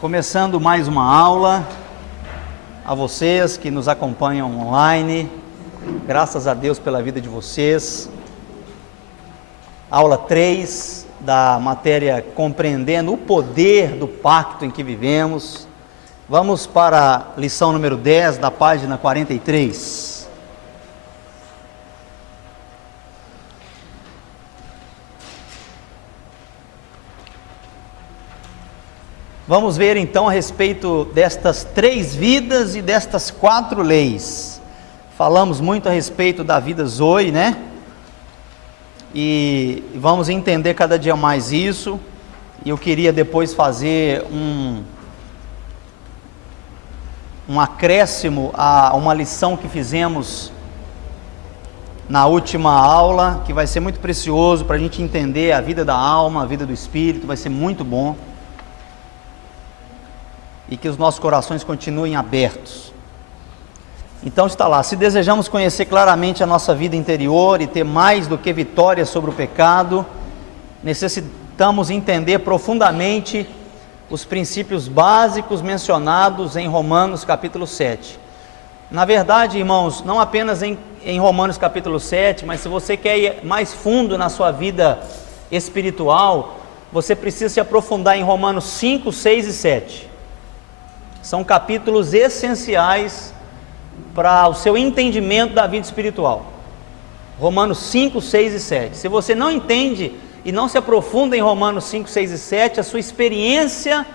Começando mais uma aula, a vocês que nos acompanham online, graças a Deus pela vida de vocês. Aula 3 da matéria Compreendendo o Poder do Pacto em que Vivemos. Vamos para a lição número 10 da página 43. Vamos ver então a respeito destas 3 vidas e destas 4 leis. Falamos muito a respeito da vida Zoe, né? E vamos entender cada dia mais isso. E eu queria depois fazer um acréscimo a uma lição que fizemos na última aula, que vai ser muito precioso para a gente entender a vida da alma, a vida do espírito, vai ser muito bom. E que os nossos corações continuem abertos. Então está lá, se desejamos conhecer claramente a nossa vida interior e ter mais do que vitória sobre o pecado, necessitamos entender profundamente os princípios básicos mencionados em Romanos capítulo 7. Na verdade, irmãos, não apenas em Romanos capítulo 7, mas se você quer ir mais fundo na sua vida espiritual, você precisa se aprofundar em Romanos 5, 6 e 7. São capítulos essenciais para o seu entendimento da vida espiritual. Romanos 5, 6 e 7. Se você não entende e não se aprofunda em Romanos 5, 6 e 7, a sua experiência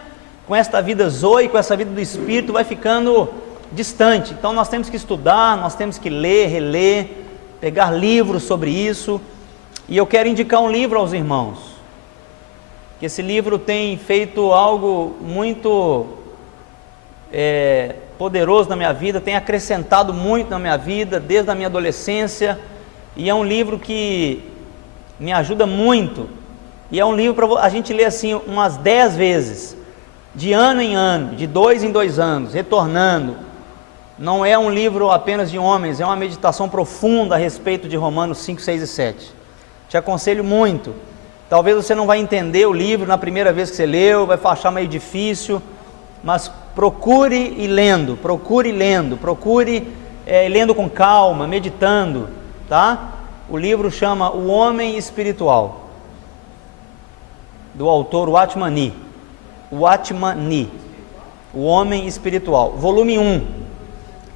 com esta vida Zoe, com essa vida do Espírito, vai ficando distante. Então nós temos que estudar, nós temos que ler, reler, pegar livros sobre isso. E eu quero indicar um livro aos irmãos, que esse livro tem feito algo muito poderoso na minha vida, tem acrescentado muito na minha vida, desde a minha adolescência, e é um livro que me ajuda muito, e é um livro para a gente ler assim umas 10 vezes, de ano em ano, de 2 em 2 anos, retornando. Não é um livro apenas de homens, é uma meditação profunda a respeito de Romanos 5, 6 e 7. Te aconselho muito. Talvez você não vai entender o livro na primeira vez que você leu, vai achar meio difícil, mas procure ir lendo, procure lendo com calma, meditando, tá? O livro chama O Homem Espiritual, do autor Watmani, O Homem Espiritual, volume 1.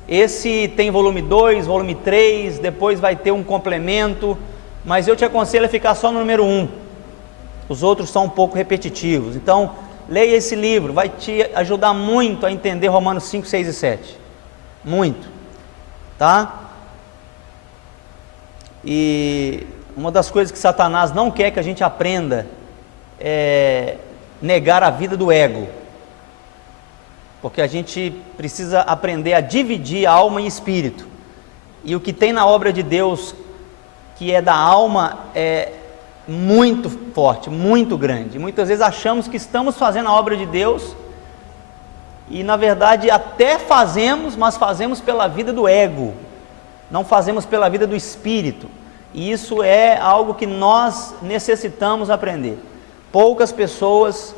Esse tem volume 2, volume 3, depois vai ter um complemento, mas eu te aconselho a ficar só no número 1, os outros são um pouco repetitivos. Então leia esse livro, vai te ajudar muito a entender Romanos 5, 6 e 7. Muito, tá? E uma das coisas que Satanás não quer que a gente aprenda é negar a vida do ego. Porque a gente precisa aprender a dividir alma e espírito. E o que tem na obra de Deus, que é da alma, é muito forte, muito grande. Muitas vezes achamos que estamos fazendo a obra de Deus e na verdade até fazemos, mas fazemos pela vida do ego, não fazemos pela vida do espírito, e isso é algo que nós necessitamos aprender. Poucas pessoas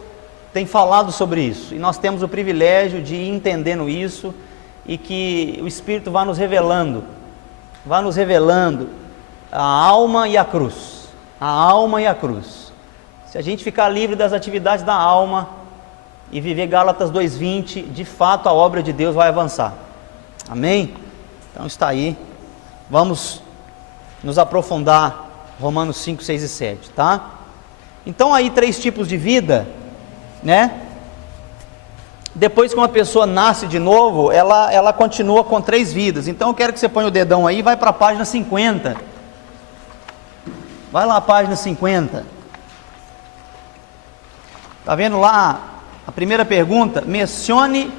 têm falado sobre isso e nós temos o privilégio de ir entendendo isso e que o Espírito vai nos revelando a alma e a cruz. A alma e a cruz. Se a gente ficar livre das atividades da alma e viver Gálatas 2:20, de fato a obra de Deus vai avançar. Amém? Então está aí. Vamos nos aprofundar Romanos 5, 6 e 7, tá? Então aí 3 tipos de vida, né? Depois que uma pessoa nasce de novo, ela continua com 3 vidas. Então eu quero que você ponha o dedão aí e vai para a página 50. Vai lá, página 50. Está vendo lá a primeira pergunta? Mencione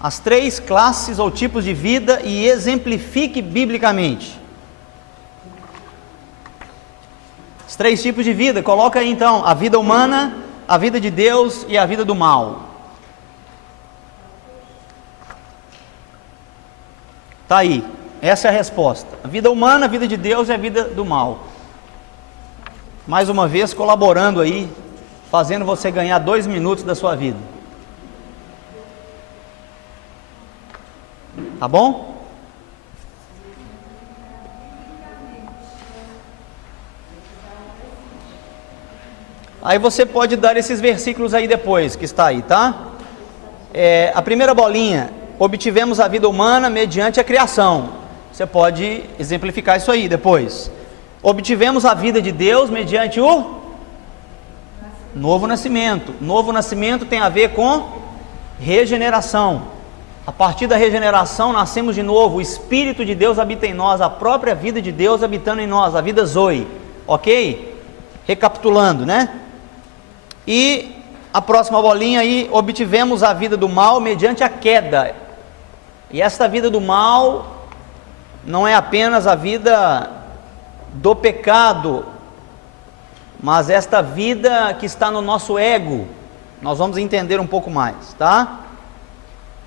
as 3 classes ou tipos de vida e exemplifique biblicamente. Os 3 tipos de vida, coloca aí então a vida humana, a vida de Deus e a vida do mal. Está aí, essa é a resposta. A vida humana, a vida de Deus e a vida do mal. Mais uma vez colaborando aí, fazendo você ganhar 2 minutos da sua vida. Tá bom? Aí você pode dar esses versículos aí depois, que está aí, tá? A primeira bolinha, obtivemos a vida humana mediante a criação. Você pode exemplificar isso aí depois. Obtivemos a vida de Deus mediante o novo nascimento. Novo nascimento tem a ver com regeneração. A partir da regeneração nascemos de novo, o Espírito de Deus habita em nós, a própria vida de Deus habitando em nós, a vida Zoe, ok? Recapitulando, né? E a próxima bolinha aí, obtivemos a vida do mal mediante a queda. E esta vida do mal não é apenas a vida do pecado, mas esta vida que está no nosso ego. Nós vamos entender um pouco mais, tá?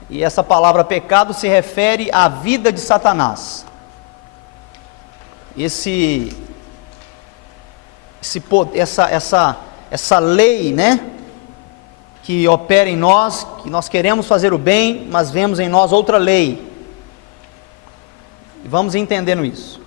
E essa palavra pecado se refere à vida de Satanás. Essa lei, né, que opera em nós, que nós queremos fazer o bem, mas vemos em nós outra lei. E vamos entendendo isso.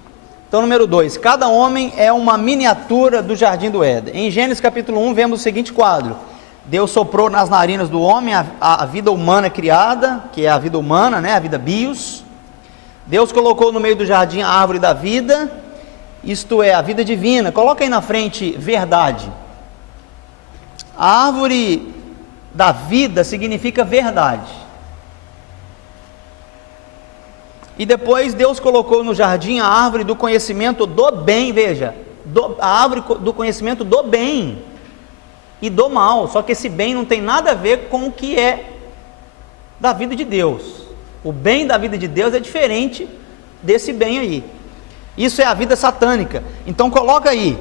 Então, número 2, cada homem é uma miniatura do jardim do Éden. Em Gênesis capítulo 1, vemos o seguinte quadro: Deus soprou nas narinas do homem a vida humana criada, que é a vida humana, né, a vida bios. Deus colocou no meio do jardim a árvore da vida, isto é, a vida divina. Coloca aí na frente, verdade. A árvore da vida significa verdade. E depois Deus colocou no jardim a árvore do conhecimento do bem, veja, a árvore do conhecimento do bem e do mal. Só que esse bem não tem nada a ver com o que é da vida de Deus. O bem da vida de Deus é diferente desse bem aí. Isso é a vida satânica. Então coloca aí,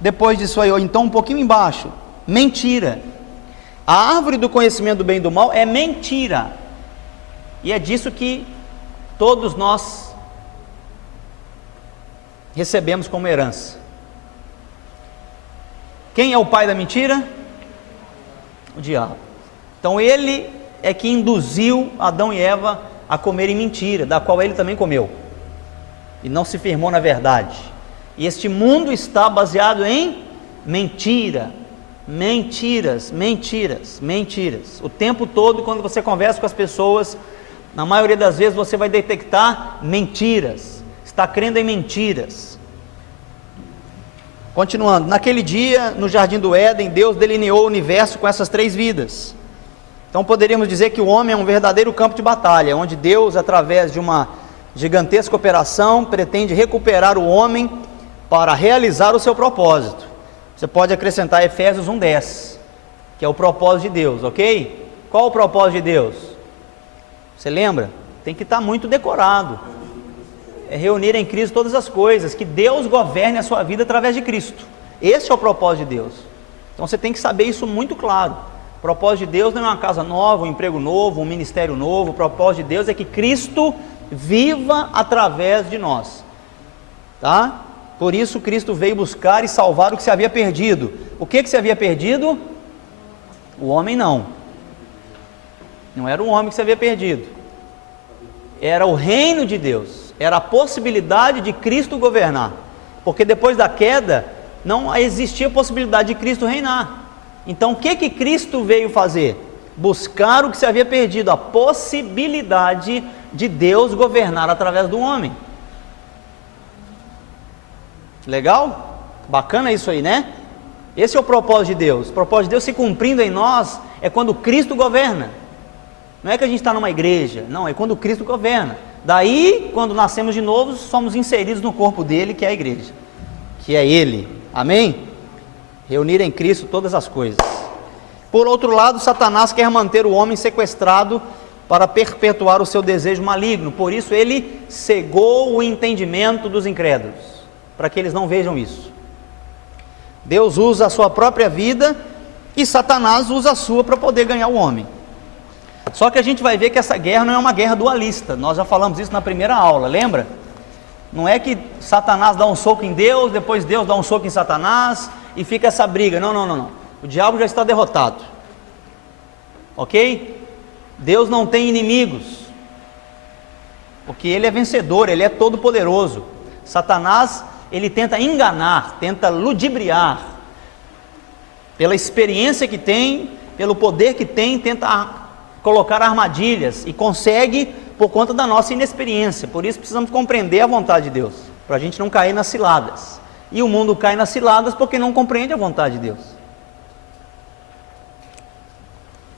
depois disso aí, ou então um pouquinho embaixo, mentira. A árvore do conhecimento do bem e do mal é mentira. E é disso que todos nós recebemos como herança. Quem é o pai da mentira? O diabo. Então ele é que induziu Adão e Eva a comerem mentira, da qual ele também comeu, e não se firmou na verdade. E este mundo está baseado em mentira. Mentiras. O tempo todo, quando você conversa com as pessoas, na maioria das vezes você vai detectar mentiras. Está crendo em mentiras. Continuando, naquele dia, no jardim do Éden, Deus delineou o universo com essas 3 vidas. Então poderíamos dizer que o homem é um verdadeiro campo de batalha, onde Deus, através de uma gigantesca operação, pretende recuperar o homem para realizar o seu propósito. Você pode acrescentar Efésios 1:10, que é o propósito de Deus, ok? Qual o propósito de Deus? Você lembra? Tem que estar muito decorado. É reunir em Cristo todas as coisas, que Deus governe a sua vida através de Cristo. Esse é o propósito de Deus. Então você tem que saber isso muito claro. O propósito de Deus não é uma casa nova, um emprego novo, um ministério novo. O propósito de Deus é que Cristo viva através de nós, tá? Por isso Cristo veio buscar e salvar o que se havia perdido. O que se havia perdido? O homem não era o homem que se havia perdido, era o reino de Deus, era a possibilidade de Cristo governar, porque depois da queda não existia possibilidade de Cristo reinar. Então o que Cristo veio fazer? Buscar o que se havia perdido, a possibilidade de Deus governar através do homem. Legal? Bacana isso aí, né? Esse é o propósito de Deus. O propósito de Deus se cumprindo em nós é quando Cristo governa. Não é que a gente está numa igreja, não, é quando Cristo governa. Daí, quando nascemos de novo, somos inseridos no corpo dele, que é a igreja, que é ele. Amém? Reunir em Cristo todas as coisas. Por outro lado, Satanás quer manter o homem sequestrado para perpetuar o seu desejo maligno. Por isso ele cegou o entendimento dos incrédulos, para que eles não vejam isso. Deus usa a sua própria vida e Satanás usa a sua para poder ganhar o homem. Só que a gente vai ver que essa guerra não é uma guerra dualista. Nós já falamos isso na primeira aula, lembra? Não é que Satanás dá um soco em Deus, depois Deus dá um soco em Satanás e fica essa briga. Não. O diabo já está derrotado. Ok? Deus não tem inimigos. porque ele é vencedor, ele é todo poderoso. Satanás, ele tenta enganar, tenta ludibriar, pela experiência que tem, pelo poder que tem, tenta colocar armadilhas, e consegue por conta da nossa inexperiência. Por isso precisamos compreender a vontade de Deus, para a gente não cair nas ciladas. E o mundo cai nas ciladas porque não compreende a vontade de Deus.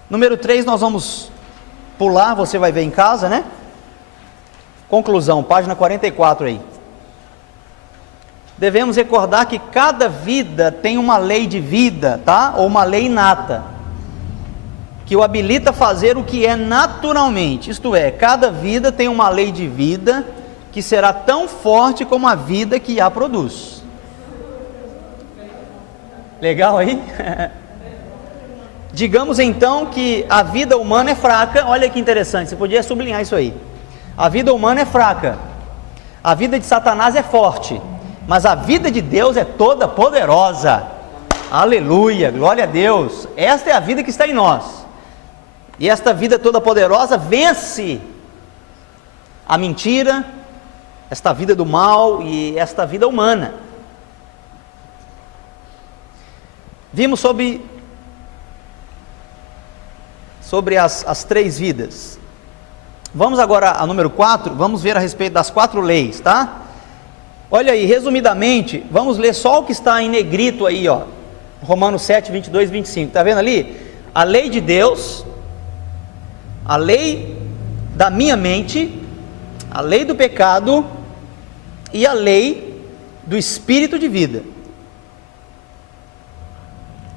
Número 3, nós vamos pular, você vai ver em casa, né? Conclusão, página 44 aí. Devemos recordar que cada vida tem uma lei de vida, tá? Ou uma lei inata, que o habilita a fazer o que é naturalmente. Isto é, cada vida tem uma lei de vida que será tão forte como a vida que a produz. Legal aí? Digamos então que a vida humana é fraca. Olha que interessante, você podia sublinhar isso aí. A vida humana é fraca, a vida de Satanás é forte, mas a vida de Deus é toda poderosa. Aleluia, glória a Deus. Esta é a vida que está em nós, e esta vida toda poderosa vence a mentira, esta vida do mal e esta vida humana. Vimos sobre as 3 vidas. Vamos agora a número 4, vamos ver a respeito das 4 leis, tá? Olha aí, resumidamente, vamos ler só o que está em negrito aí, ó. Romanos 7, 22 e 25, tá vendo ali? A lei de Deus, a lei da minha mente, a lei do pecado e a lei do espírito de vida.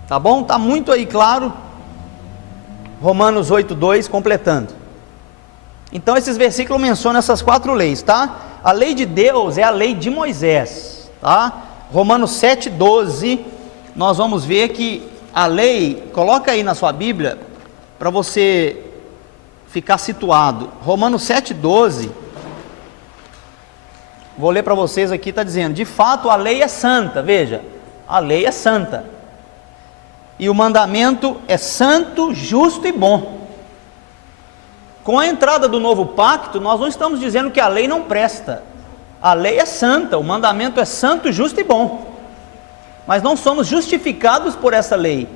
Tá bom? Tá muito aí claro. Romanos 8, 2, completando. Então esses versículos mencionam essas 4 leis, tá? A lei de Deus é a lei de Moisés, tá? Romanos 7, 12, nós vamos ver que a lei, coloca aí na sua Bíblia, para você ficar situado. Romanos 7, 12, vou ler para vocês aqui, está dizendo: de fato a lei é santa, veja, a lei é santa, e o mandamento é santo, justo e bom. Com a entrada do novo pacto, nós não estamos dizendo que a lei não presta. A lei é santa, o mandamento é santo, justo e bom. Mas não somos justificados por essa lei.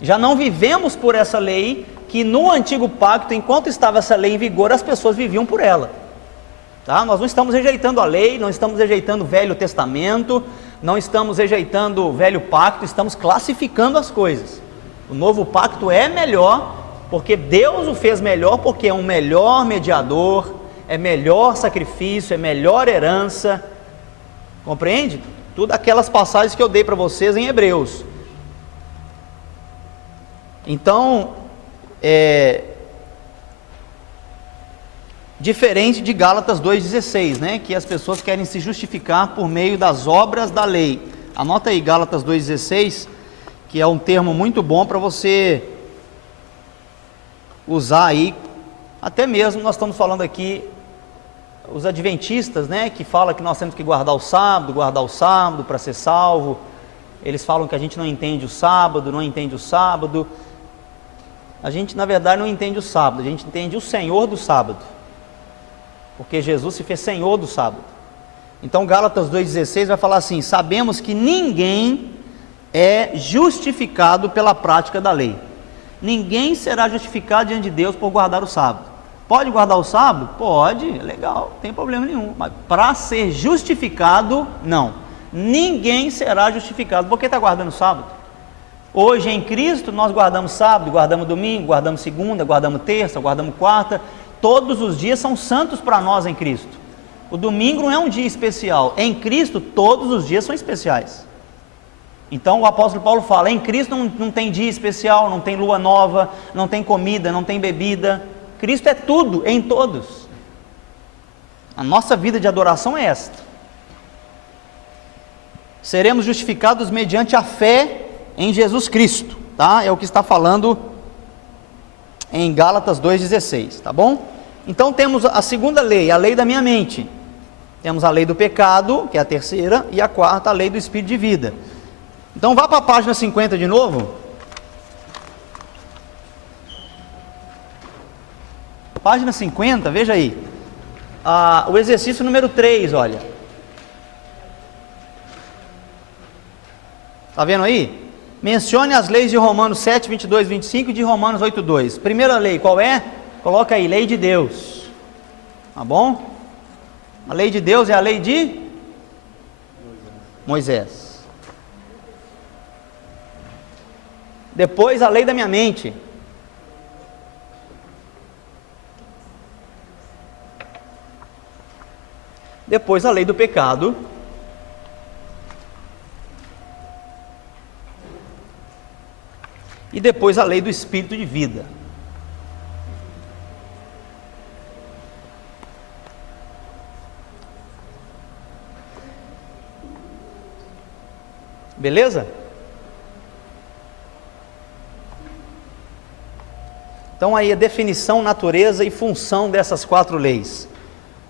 Já não vivemos por essa lei, que no antigo pacto, enquanto estava essa lei em vigor, as pessoas viviam por ela. Tá? Nós não estamos rejeitando a lei, não estamos rejeitando o Velho Testamento, não estamos rejeitando o Velho Pacto, estamos classificando as coisas. O novo pacto é melhor, porque Deus o fez melhor, porque é um melhor mediador, é melhor sacrifício, é melhor herança. Compreende? Tudo aquelas passagens que eu dei para vocês em Hebreus. Então, diferente de Gálatas 2,16, né? Que as pessoas querem se justificar por meio das obras da lei. Anota aí Gálatas 2,16, que é um termo muito bom para você usar aí. Até mesmo nós estamos falando aqui, os adventistas, né? Que falam que nós temos que guardar o sábado para ser salvo. Eles falam que a gente não entende o sábado, A gente, na verdade, não entende o sábado, a gente entende o Senhor do sábado, porque Jesus se fez Senhor do sábado. Então Gálatas 2,16 vai falar assim: sabemos que ninguém é justificado pela prática da lei. Ninguém será justificado diante de Deus por guardar o sábado. Pode guardar o sábado? Pode, legal, não tem problema nenhum. Mas para ser justificado, não. Ninguém será justificado porque está guardando o sábado. Hoje em Cristo nós guardamos sábado, guardamos domingo, guardamos segunda, guardamos terça, guardamos quarta. Todos os dias são santos para nós em Cristo. O domingo não é um dia especial. Em Cristo todos os dias são especiais. Então o apóstolo Paulo fala: em Cristo não tem dia especial, não tem lua nova, não tem comida, não tem bebida. Cristo é tudo em todos. A nossa vida de adoração é esta. Seremos justificados mediante a fé em Jesus Cristo, tá? É o que está falando em Gálatas 2,16, tá bom? Então temos a segunda lei, a lei da minha mente. Temos a lei do pecado, que é a terceira, e a quarta, a lei do espírito de vida. Então vá para a página 50 de novo. Página 50, veja aí. o exercício número 3, olha. Está vendo aí? Mencione as leis de Romanos 7, 22, 25 e de Romanos 8, 2. Primeira lei, qual é? Coloca aí, lei de Deus. Tá bom? A lei de Deus é a lei de Moisés. Depois, a lei da minha mente. Depois, a lei do pecado. E depois, a lei do espírito de vida. Beleza? Então aí a definição, natureza e função dessas 4 leis.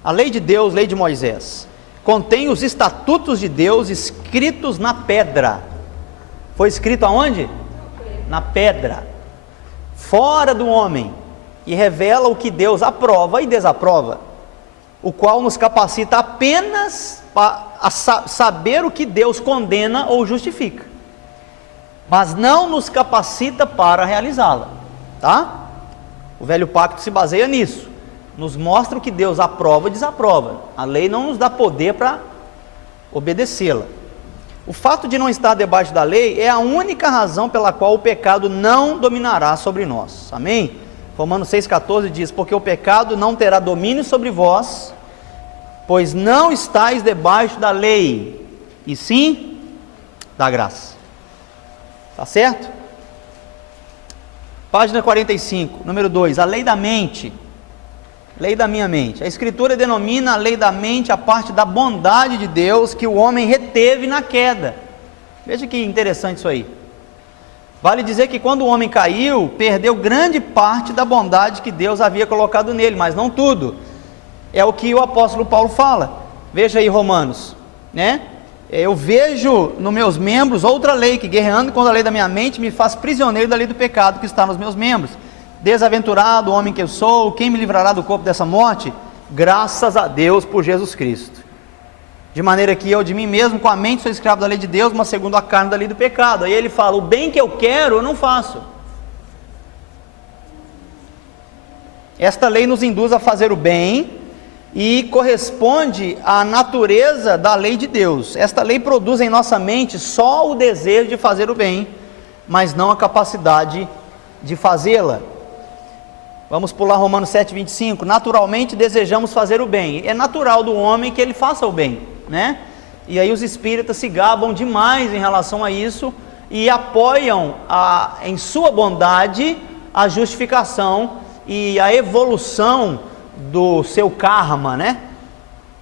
A lei de Deus, lei de Moisés, contém os estatutos de Deus escritos na pedra. Foi escrito aonde? Na pedra. Fora do homem. E revela o que Deus aprova e desaprova. O qual nos capacita apenas a saber o que Deus condena ou justifica. Mas não nos capacita para realizá-la. Tá? O velho pacto se baseia nisso. Nos mostra o que Deus aprova e desaprova. A lei não nos dá poder para obedecê-la. O fato de não estar debaixo da lei é a única razão pela qual o pecado não dominará sobre nós. Amém? Romanos 6,14 diz: porque o pecado não terá domínio sobre vós, pois não estáis debaixo da lei, e sim da graça. Tá certo? Página 45, número 2, a lei da mente. Lei da minha mente. A Escritura denomina a lei da mente a parte da bondade de Deus que o homem reteve na queda. Veja que interessante isso aí. Vale dizer que quando o homem caiu, perdeu grande parte da bondade que Deus havia colocado nele, mas não tudo. É o que o apóstolo Paulo fala. Veja aí Romanos, né? Eu vejo nos meus membros outra lei, que guerreando contra a lei da minha mente, me faz prisioneiro da lei do pecado que está nos meus membros. Desaventurado homem que eu sou, quem me livrará do corpo dessa morte? Graças a Deus por Jesus Cristo. De maneira que eu de mim mesmo, com a mente, sou escravo da lei de Deus, mas segundo a carne da lei do pecado. Aí ele fala, o bem que eu quero, eu não faço. Esta lei nos induz a fazer o bem e corresponde à natureza da lei de Deus. Esta lei produz em nossa mente só o desejo de fazer o bem, mas não a capacidade de fazê-la. Vamos pular Romanos 7, 25. Naturalmente desejamos fazer o bem. É natural do homem que ele faça o bem, né? E aí os espíritas se gabam demais em relação a isso e apoiam em sua bondade a justificação e a evolução do seu karma, né?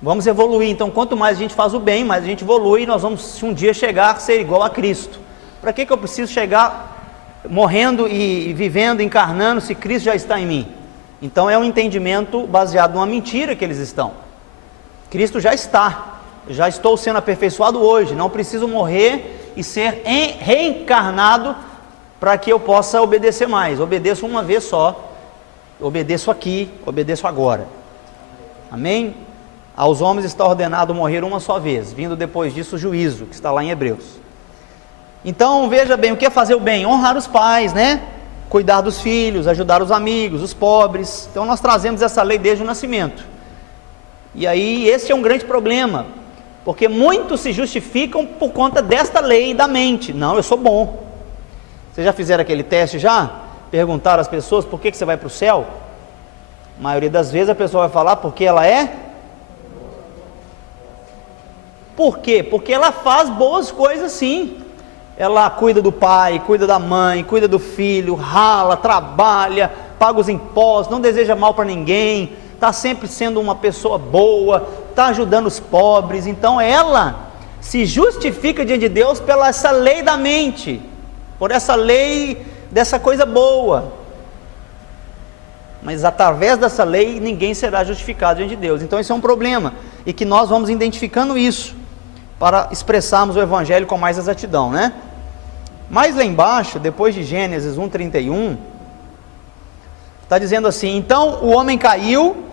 Vamos evoluir. Então, quanto mais a gente faz o bem, mais a gente evolui, nós vamos um dia chegar a ser igual a Cristo. Para que eu preciso chegar morrendo e vivendo, encarnando, se Cristo já está em mim? Então é um entendimento baseado numa mentira que eles estão. Cristo já está, já estou sendo aperfeiçoado hoje, não preciso morrer e ser reencarnado para que eu possa obedecer mais. Obedeço uma vez só, obedeço aqui, obedeço agora. Amém? Aos homens está ordenado morrer uma só vez, vindo depois disso o juízo, que está lá em Hebreus. Então, veja bem, o que é fazer o bem? Honrar os pais, né? Cuidar dos filhos, ajudar os amigos, os pobres. Então, nós trazemos essa lei desde o nascimento. E aí, esse é um grande problema, porque muitos se justificam por conta desta lei da mente. Não, eu sou bom. Vocês já fizeram aquele teste já? Perguntaram às pessoas, por que você vai para o céu? A maioria das vezes a pessoa vai falar, porque ela é? Por quê? Porque ela faz boas coisas sim. Ela cuida do pai, cuida da mãe, cuida do filho, rala, trabalha, paga os impostos, não deseja mal para ninguém, está sempre sendo uma pessoa boa, está ajudando os pobres. Então ela se justifica diante de Deus pela essa lei da mente, por essa lei dessa coisa boa. Mas através dessa lei ninguém será justificado diante de Deus. Então isso é um problema, e que nós vamos identificando isso para expressarmos o Evangelho com mais exatidão, né? Mas lá embaixo, depois de Gênesis 1:31, está dizendo assim: então o homem caiu,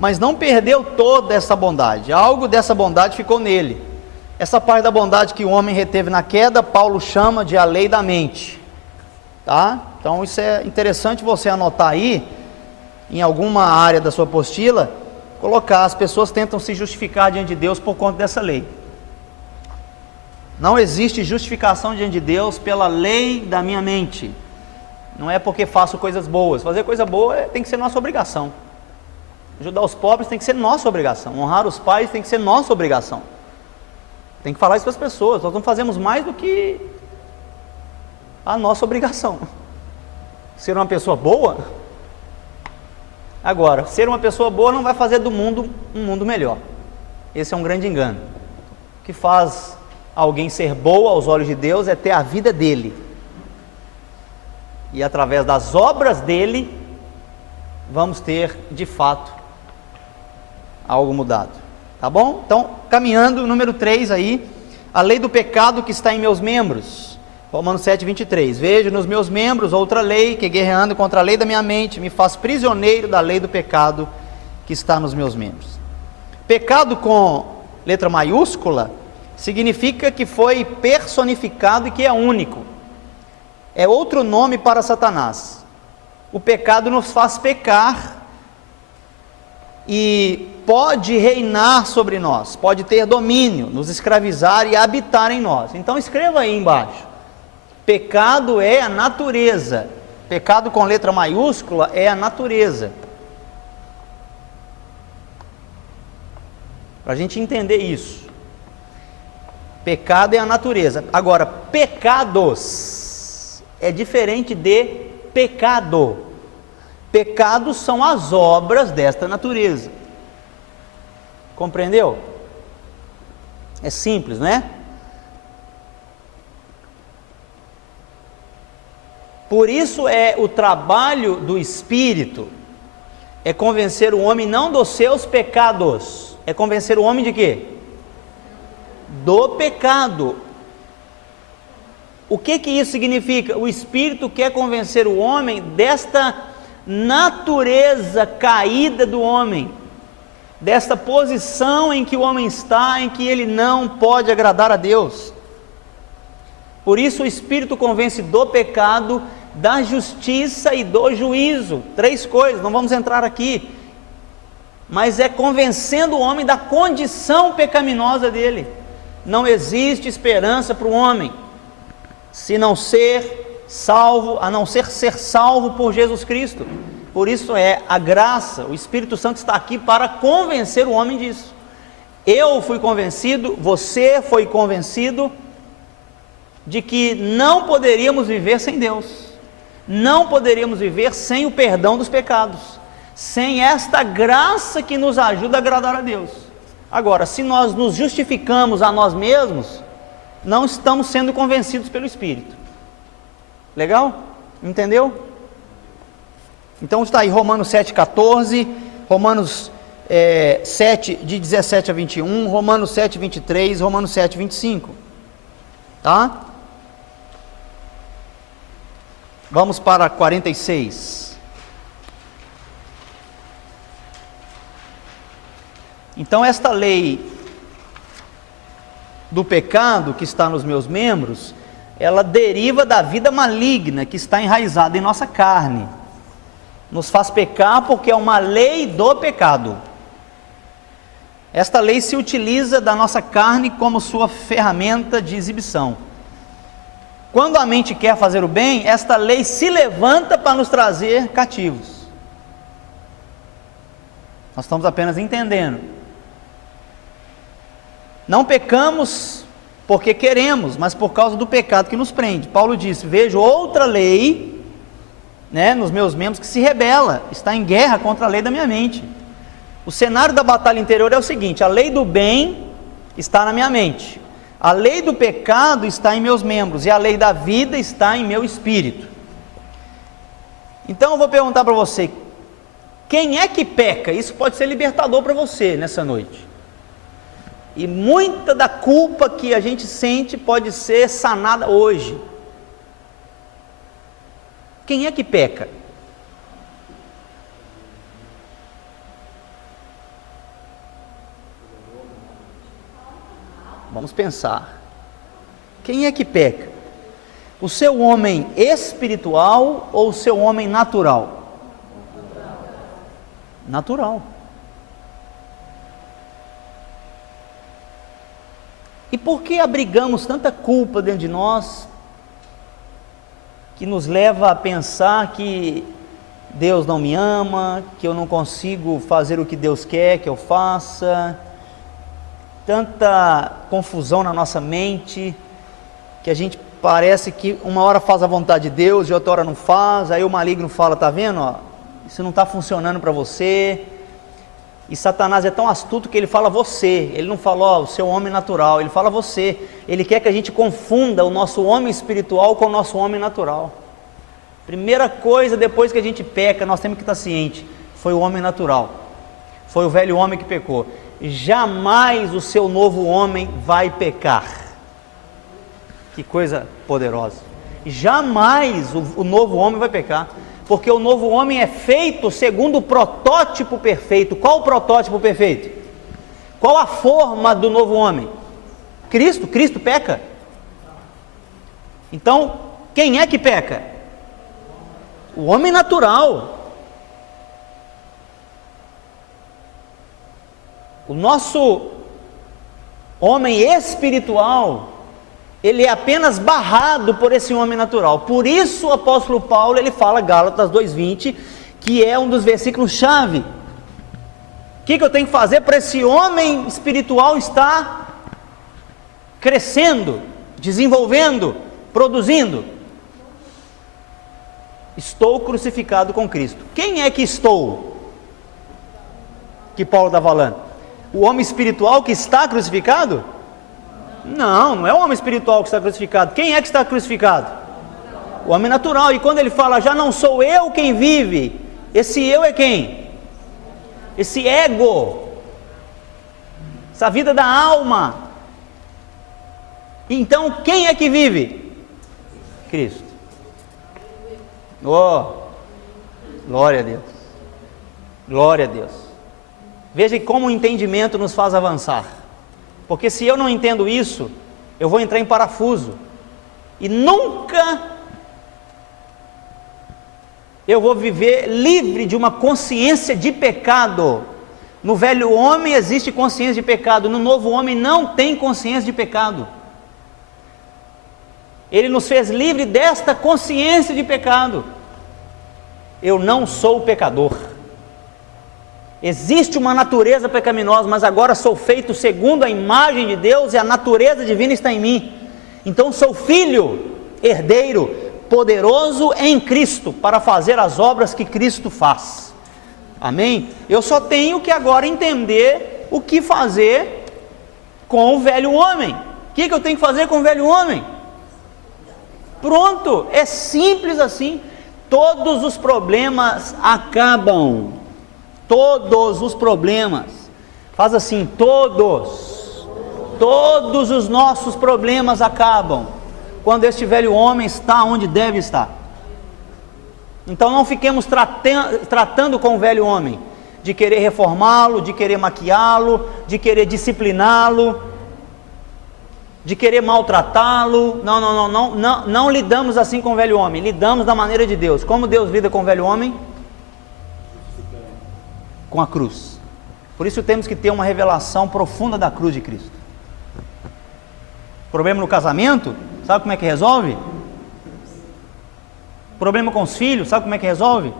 mas não perdeu toda essa bondade. Algo dessa bondade ficou nele. Essa parte da bondade que o homem reteve na queda, Paulo chama de a lei da mente. Tá? Então isso é interessante você anotar aí, em alguma área da sua apostila, colocar: as pessoas tentam se justificar diante de Deus por conta dessa lei. Não existe justificação diante de Deus pela lei da minha mente. Não é porque faço coisas boas. Fazer coisa boa tem que ser nossa obrigação. Ajudar os pobres tem que ser nossa obrigação. Honrar os pais tem que ser nossa obrigação. Tem que falar isso para as pessoas. Nós não fazemos mais do que a nossa obrigação. Ser uma pessoa boa. Agora, ser uma pessoa boa não vai fazer do mundo um mundo melhor. Esse é um grande engano. O que faz alguém ser boa aos olhos de Deus é ter a vida dele. E através das obras dele, vamos ter de fato algo mudado. Tá bom? Então, caminhando, número 3 aí, a lei do pecado que está em meus membros. Romanos 7, 23. Vejo nos meus membros outra lei que, guerreando contra a lei da minha mente, me faz prisioneiro da lei do pecado que está nos meus membros. Pecado com letra maiúscula significa que foi personificado e que é único. É outro nome para Satanás. O pecado nos faz pecar e pode reinar sobre nós, pode ter domínio, nos escravizar e habitar em nós. Então escreva aí embaixo: pecado é a natureza. Pecado com letra maiúscula é a natureza. Para a gente entender isso. Pecado é a natureza. Agora, pecados é diferente de pecado. Pecados são as obras desta natureza. Compreendeu? É simples, né? Por isso é o trabalho do Espírito, é convencer o homem não dos seus pecados, é convencer o homem de quê? Do pecado. O que isso significa? O Espírito quer convencer o homem desta natureza caída do homem, desta posição em que o homem está, em que ele não pode agradar a Deus. Por isso o Espírito convence do pecado, da justiça e do juízo. 3 coisas, não vamos entrar aqui, mas é convencendo o homem da condição pecaminosa dele. Não existe esperança para o homem se não ser salvo, a não ser salvo por Jesus Cristo. Por isso é a graça, o Espírito Santo está aqui para convencer o homem disso. Eu fui convencido, você foi convencido de que não poderíamos viver sem Deus, não poderíamos viver sem o perdão dos pecados, sem esta graça que nos ajuda a agradar a Deus. Agora, se nós nos justificamos a nós mesmos, não estamos sendo convencidos pelo Espírito. Legal? Entendeu? Então está aí Romanos 7,14, Romanos 7, de 17 a 21, Romanos 7, 23, Romanos 7, 25. Tá? Vamos para 46. Então esta lei do pecado que está nos meus membros, ela deriva da vida maligna que está enraizada em nossa carne. Nos faz pecar porque é uma lei do pecado. Esta lei se utiliza da nossa carne como sua ferramenta de exibição. Quando a mente quer fazer o bem, esta lei se levanta para nos trazer cativos. Nós estamos apenas entendendo. Não pecamos porque queremos, mas por causa do pecado que nos prende. Paulo disse: vejo outra lei, nos meus membros que se rebela, está em guerra contra a lei da minha mente. O cenário da batalha interior é o seguinte: a lei do bem está na minha mente, a lei do pecado está em meus membros, e a lei da vida está em meu espírito. Então eu vou perguntar para você: quem é que peca? Isso pode ser libertador para você nessa noite. E muita da culpa que a gente sente pode ser sanada hoje. Quem é que peca? Vamos pensar. Quem é que peca? O seu homem espiritual ou o seu homem natural? Natural. E por que abrigamos tanta culpa dentro de nós, que nos leva a pensar que Deus não me ama, que eu não consigo fazer o que Deus quer que eu faça? Tanta confusão na nossa mente, que a gente parece que uma hora faz a vontade de Deus e outra hora não faz. Aí o maligno fala, tá vendo, ó, isso não está funcionando para você. E Satanás é tão astuto que ele fala você, ele não fala, ó, o seu homem natural, ele fala você. Ele quer que a gente confunda o nosso homem espiritual com o nosso homem natural. Primeira coisa, depois que a gente peca, nós temos que estar ciente, foi o homem natural, foi o velho homem que pecou. Jamais o seu novo homem vai pecar. Que coisa poderosa. Jamais o novo homem vai pecar, porque o novo homem é feito segundo o protótipo perfeito. Qual o protótipo perfeito? Qual a forma do novo homem? Cristo. Cristo peca. Então, quem é que peca? O homem natural. O nosso homem espiritual, ele é apenas barrado por esse homem natural. Por isso o apóstolo Paulo, ele fala, Gálatas 2:20, que é um dos versículos chave. O que eu tenho que fazer para esse homem espiritual estar crescendo, desenvolvendo, produzindo? Estou crucificado com Cristo. Quem é que estou? Que Paulo está falando? O homem espiritual que está crucificado? Não, não é o homem espiritual que está crucificado. Quem é que está crucificado? O homem natural. E quando ele fala, já não sou eu quem vive, esse eu é quem? Esse ego, essa vida da alma. Então quem é que vive? Cristo. Oh, glória a Deus, glória a Deus. Veja como o entendimento nos faz avançar, porque se eu não entendo isso, eu vou entrar em parafuso, e nunca eu vou viver livre de uma consciência de pecado. No velho homem existe consciência de pecado, no novo homem não tem consciência de pecado. Ele nos fez livre desta consciência de pecado. Eu não sou pecador. Existe uma natureza pecaminosa, mas agora sou feito segundo a imagem de Deus e a natureza divina está em mim. Então sou filho, herdeiro, poderoso em Cristo para fazer as obras que Cristo faz. Amém? Eu só tenho que agora entender o que fazer com o velho homem. O que eu tenho que fazer com o velho homem? Pronto, é simples assim. Todos os problemas acabam. Todos os problemas. Faz assim, todos os nossos problemas acabam quando este velho homem está onde deve estar. Então não fiquemos tratando com o velho homem de querer reformá-lo, de querer maquiá-lo, de querer discipliná-lo, de querer maltratá-lo. Não lidamos assim com o velho homem, lidamos da maneira de Deus. Como Deus lida com o velho homem? Com a cruz. Por isso temos que ter uma revelação profunda da cruz de Cristo. Problema no casamento, sabe como é que resolve? Problema com os filhos, sabe como é que resolve?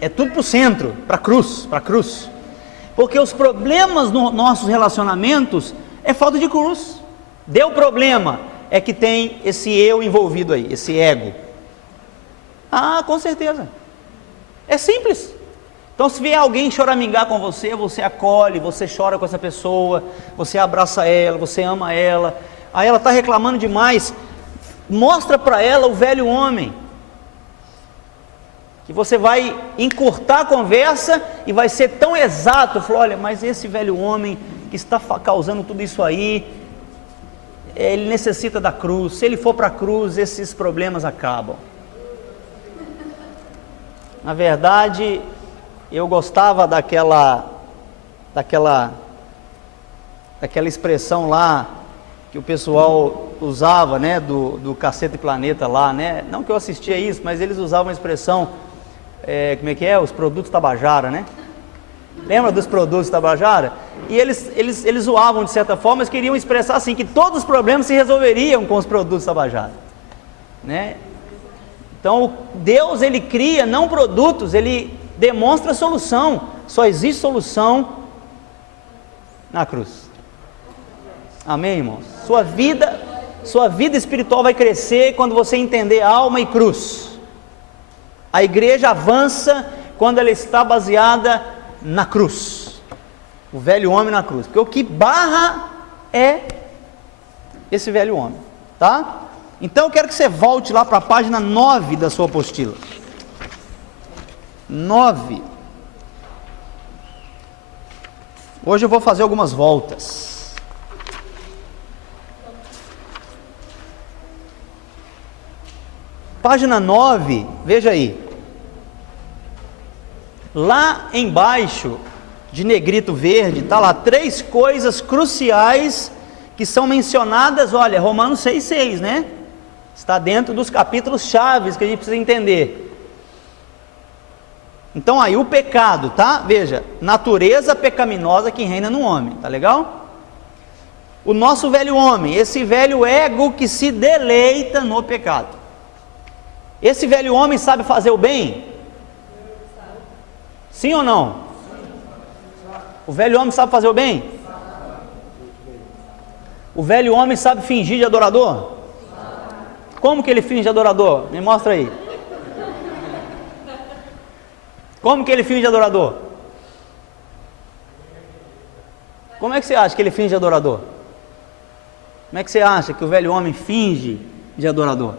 É tudo para o centro, para a cruz. Porque os problemas nos nossos relacionamentos é falta de cruz. Deu problema, é que tem esse eu envolvido aí, esse ego. Ah, com certeza. É simples. Então se vier alguém choramingar com você, você acolhe, você chora com essa pessoa, você abraça ela, você ama ela. Aí ela está reclamando demais, mostra para ela o velho homem, que você vai encurtar a conversa e vai ser tão exato. Falou, olha, mas esse velho homem que está causando tudo isso aí, ele necessita da cruz. Se ele for para a cruz, esses problemas acabam. Na verdade, eu gostava daquela expressão lá que o pessoal usava, né, do Cacete Planeta lá, né? Não que eu assistia isso, mas eles usavam a expressão, como é que é? Os produtos Tabajara, né? Lembra dos produtos Tabajara? E eles zoavam de certa forma, mas queriam expressar assim, que todos os problemas se resolveriam com os produtos Tabajara, né? Então, Deus, Ele cria não produtos, Ele demonstra solução. Só existe solução na cruz. Amém, irmãos? Sua vida espiritual vai crescer quando você entender alma e cruz. A igreja avança quando ela está baseada na cruz. O velho homem na cruz. Porque o que barra é esse velho homem, tá? Então eu quero que você volte lá para a página 9 da sua apostila. 9. Hoje eu vou fazer algumas voltas. Página 9, veja aí. Lá embaixo, de negrito verde, está lá 3 coisas cruciais que são mencionadas, olha, Romanos 6,6, né? Está dentro dos capítulos chaves que a gente precisa entender. Então aí, o pecado, tá? Veja, natureza pecaminosa que reina no homem, tá legal? O nosso velho homem, esse velho ego que se deleita no pecado. Esse velho homem sabe fazer o bem? Sim ou não? O velho homem sabe fazer o bem? O velho homem sabe fingir de adorador? Como que ele finge de adorador? Me mostra aí. Como que ele finge de adorador? Como é que você acha que ele finge de adorador? Como é que você acha que o velho homem finge de adorador?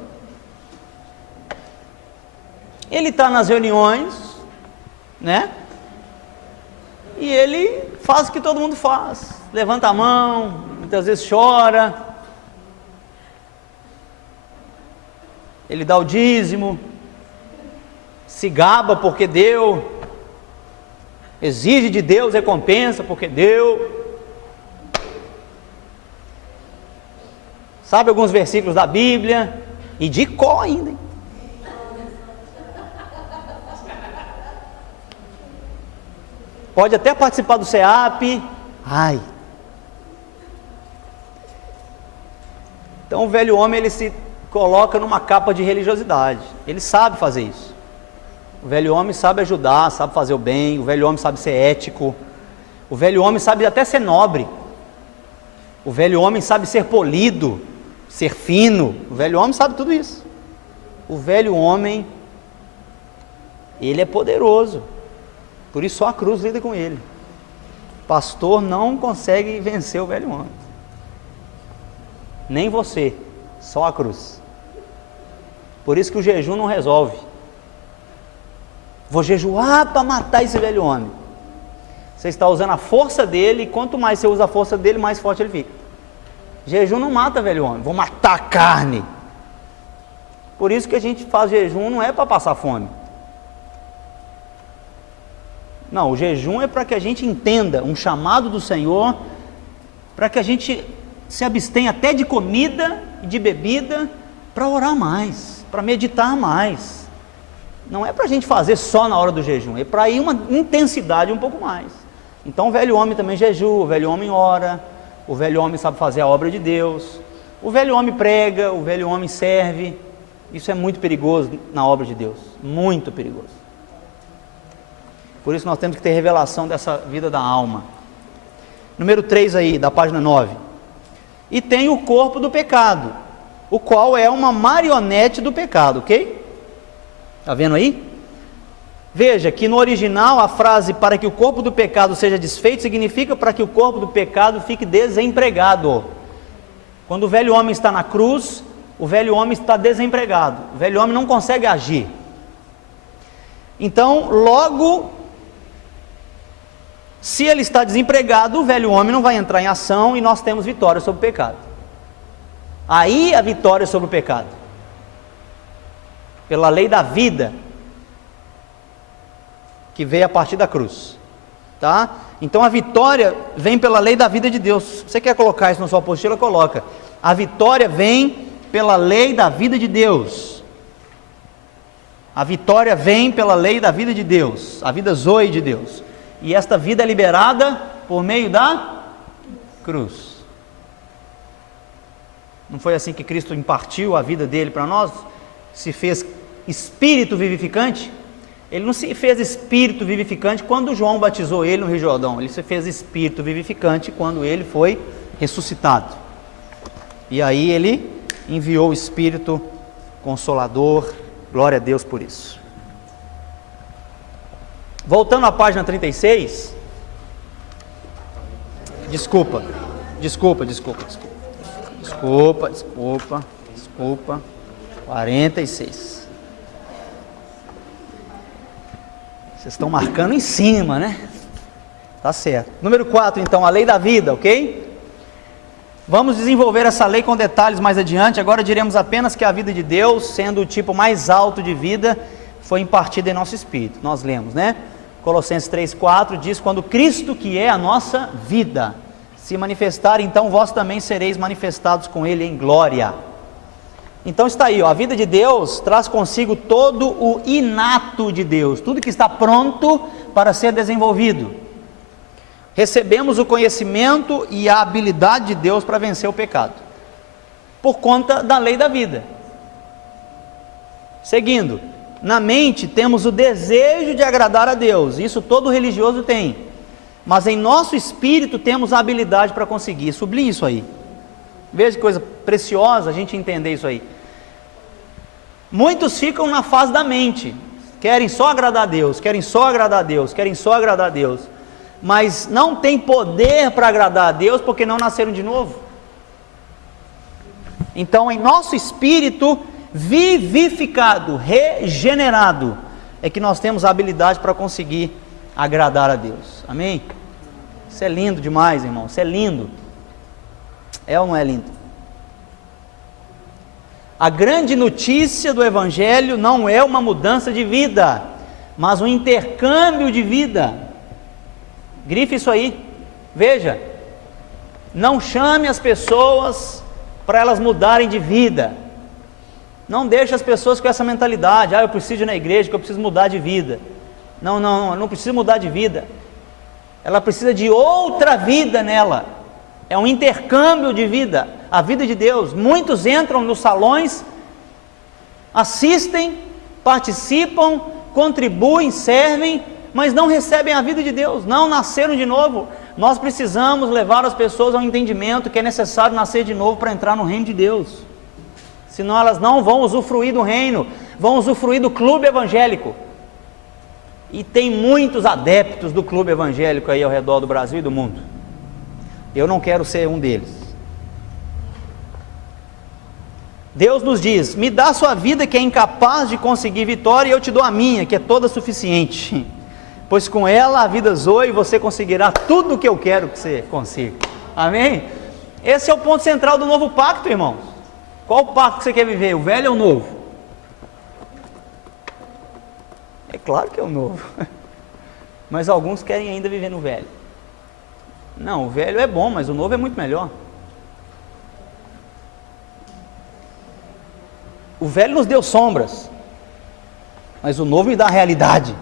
Ele está nas reuniões, né? E ele faz o que todo mundo faz. Levanta a mão, muitas vezes chora. Ele dá o dízimo, se gaba porque deu, exige de Deus recompensa porque deu. Sabe alguns versículos da Bíblia, e de cor ainda, hein? Pode até participar do CEAP. Ai. Então o velho homem, ele se coloca numa capa de religiosidade. Ele sabe fazer isso. O velho homem sabe ajudar, sabe fazer o bem. O velho homem sabe ser ético. O velho homem sabe até ser nobre. O velho homem sabe ser polido, ser fino. O velho homem sabe tudo isso. O velho homem, ele é poderoso. Por isso só a cruz lida com ele. O pastor não consegue vencer o velho homem. Nem você, só a cruz. Por isso que o jejum não resolve. Vou jejuar para matar esse velho homem. Você está usando a força dele, e quanto mais você usa a força dele, mais forte ele fica. Jejum não mata velho homem, vou matar a carne. Por isso que a gente faz jejum, não é para passar fome. Não, o jejum é para que a gente entenda um chamado do Senhor, para que a gente se abstenha até de comida e de bebida, para orar mais, para meditar mais. Não é para a gente fazer só na hora do jejum, é para ir uma intensidade um pouco mais. Então o velho homem também jejua, o velho homem ora, o velho homem sabe fazer a obra de Deus, o velho homem prega, o velho homem serve. Isso é muito perigoso na obra de Deus, muito perigoso. Por isso nós temos que ter revelação dessa vida da alma. Número 3 aí, da página 9. E tem o corpo do pecado, o qual é uma marionete do pecado, ok? Está vendo aí? Veja que no original a frase para que o corpo do pecado seja desfeito significa para que o corpo do pecado fique desempregado. Quando o velho homem está na cruz, o velho homem está desempregado. O velho homem não consegue agir. Então, logo, se ele está desempregado, o velho homem não vai entrar em ação e nós temos vitória sobre o pecado. Aí a vitória sobre o pecado. Pela lei da vida, que veio a partir da cruz, tá? Então a vitória vem pela lei da vida de Deus. Se você quer colocar isso na sua apostila, coloca. A vitória vem pela lei da vida de Deus. A vitória vem pela lei da vida de Deus, a vida zoe de Deus. E esta vida é liberada por meio da cruz. Não foi assim que Cristo impartiu a vida dele para nós? Se fez espírito vivificante? Ele não se fez espírito vivificante quando João batizou ele no Rio Jordão. Ele se fez espírito vivificante quando ele foi ressuscitado. E aí ele enviou o Espírito Consolador. Glória a Deus por isso. Voltando à página 36. Desculpa. 46. Vocês estão marcando em cima, né? Tá certo. Número 4, então, a lei da vida, ok? Vamos desenvolver essa lei com detalhes mais adiante. Agora diremos apenas que a vida de Deus, sendo o tipo mais alto de vida, foi impartida em nosso espírito. Nós lemos, né? Colossenses 3,4 diz: quando Cristo, que é a nossa vida, se manifestar, então vós também sereis manifestados com Ele em glória. Então está aí, ó, a vida de Deus traz consigo todo o inato de Deus, tudo que está pronto para ser desenvolvido. Recebemos o conhecimento e a habilidade de Deus para vencer o pecado, por conta da lei da vida. Seguindo, na mente temos o desejo de agradar a Deus, isso todo religioso tem, mas em nosso espírito temos a habilidade para conseguir. Sublinhe isso aí, veja que coisa preciosa a gente entender isso aí. Muitos ficam na fase da mente, querem só agradar a Deus, mas não tem poder para agradar a Deus porque não nasceram de novo. Então, em nosso espírito vivificado, regenerado, é que nós temos a habilidade para conseguir agradar a Deus. Amém? Isso é lindo demais, irmão. Isso é lindo. É ou não é lindo? A grande notícia do Evangelho não é uma mudança de vida, mas um intercâmbio de vida. Grife isso aí. Veja, não chame as pessoas para elas mudarem de vida. Não deixe as pessoas com essa mentalidade: eu preciso ir na igreja, que eu preciso mudar de vida. Não precisa mudar de vida. Ela precisa de outra vida nela. É um intercâmbio de vida, a vida de Deus. Muitos entram nos salões, assistem, participam, contribuem, servem, mas não recebem a vida de Deus, não nasceram de novo. Nós precisamos levar as pessoas ao entendimento que é necessário nascer de novo para entrar no reino de Deus, senão elas não vão usufruir do reino, vão usufruir do clube evangélico. E tem muitos adeptos do clube evangélico aí ao redor do Brasil e do mundo. Eu não quero ser um deles. Deus nos diz: me dá a sua vida que é incapaz de conseguir vitória, e eu te dou a minha, que é toda suficiente, pois com ela a vida zoe e você conseguirá tudo o que eu quero que você consiga. Amém? Esse é o ponto central do novo pacto, irmãos. Qual pacto que você quer viver, o velho ou o novo? É claro que é o novo, mas alguns querem ainda viver no velho. Não, o velho é bom, mas o novo é muito melhor. O velho nos deu sombras, mas o novo me dá a realidade.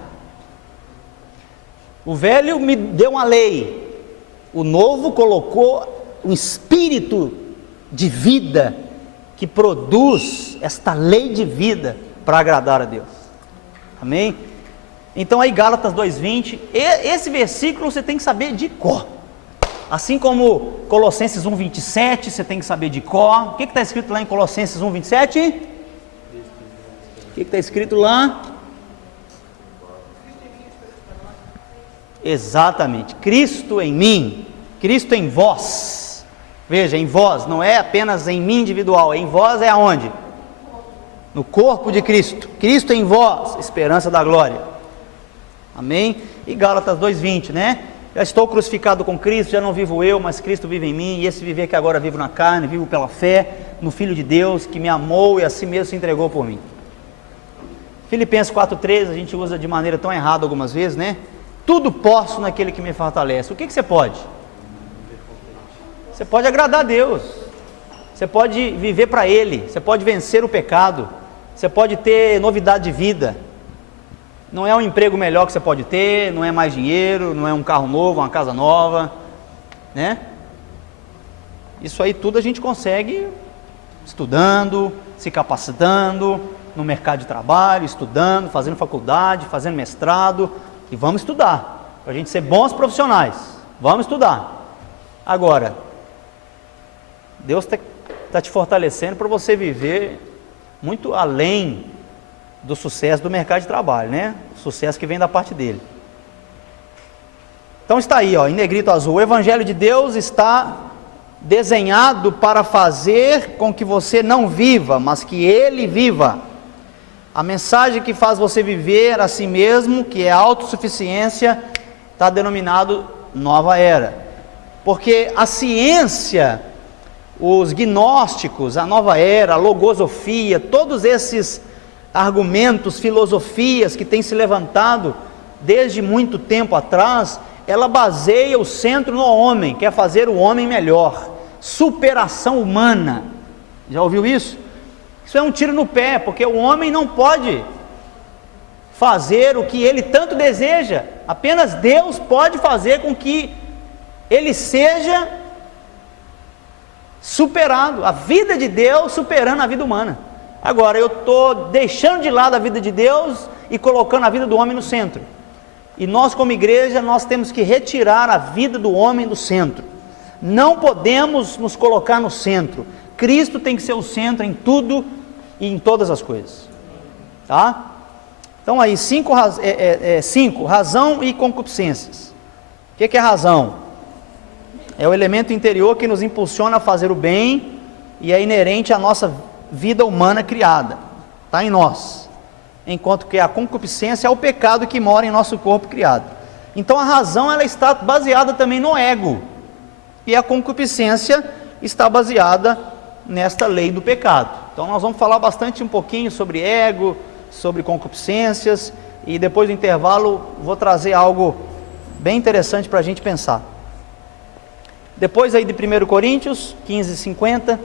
O velho me deu uma lei, o novo colocou um espírito de vida que produz esta lei de vida para agradar a Deus. Amém? Então aí Gálatas 2:20, esse versículo você tem que saber de cor. Assim como Colossenses 1:27, você tem que saber de cor. O que está escrito lá em Colossenses 1:27? O que está escrito lá? Exatamente, Cristo em mim, Cristo em vós. Veja, em vós, não é apenas em mim individual, em vós é aonde? No corpo de Cristo. Cristo em vós, esperança da glória. Amém? E Gálatas 2:20, né? Já estou crucificado com Cristo, já não vivo eu, mas Cristo vive em mim, e esse viver que agora vivo na carne, vivo pela fé no Filho de Deus, que me amou e a si mesmo se entregou por mim. Filipenses 4,13, a gente usa de maneira tão errada algumas vezes, né? Tudo posso naquele que me fortalece. O que você pode? Você pode agradar a Deus, você pode viver para Ele, você pode vencer o pecado, você pode ter novidade de vida. Não é um emprego melhor que você pode ter, não é mais dinheiro, não é um carro novo, uma casa nova, né? Isso aí tudo a gente consegue estudando, se capacitando no mercado de trabalho, estudando, fazendo faculdade, fazendo mestrado, e vamos estudar, para a gente ser bons profissionais, vamos estudar. Agora, Deus está te fortalecendo para você viver muito além do sucesso do mercado de trabalho, né? O sucesso que vem da parte dele. Então está aí, ó, em negrito azul, o Evangelho de Deus está desenhado para fazer com que você não viva, mas que Ele viva. A mensagem que faz você viver a si mesmo, que é a autossuficiência, está denominado nova era. Porque a ciência, os gnósticos, a nova era, a logosofia, todos esses argumentos, filosofias que têm se levantado desde muito tempo atrás, ela baseia o centro no homem, quer fazer o homem melhor, superação humana. Já ouviu isso? Isso é um tiro no pé, porque o homem não pode fazer o que ele tanto deseja, apenas Deus pode fazer com que ele seja superado, a vida de Deus superando a vida humana. Agora, eu estou deixando de lado a vida de Deus e colocando a vida do homem no centro. E nós, como igreja, nós temos que retirar a vida do homem do centro. Não podemos nos colocar no centro. Cristo tem que ser o centro em tudo e em todas as coisas. Tá? Então aí, 5, razão e concupiscências. O que é razão? É o elemento interior que nos impulsiona a fazer o bem e é inerente à nossa vida humana criada, está em nós, enquanto que a concupiscência é o pecado que mora em nosso corpo criado. Então a razão, ela está baseada também no ego, e a concupiscência está baseada nesta lei do pecado. Então nós vamos falar bastante um pouquinho sobre ego, sobre concupiscências, e depois do intervalo vou trazer algo bem interessante para a gente pensar. Depois aí de 1 Coríntios 15:50,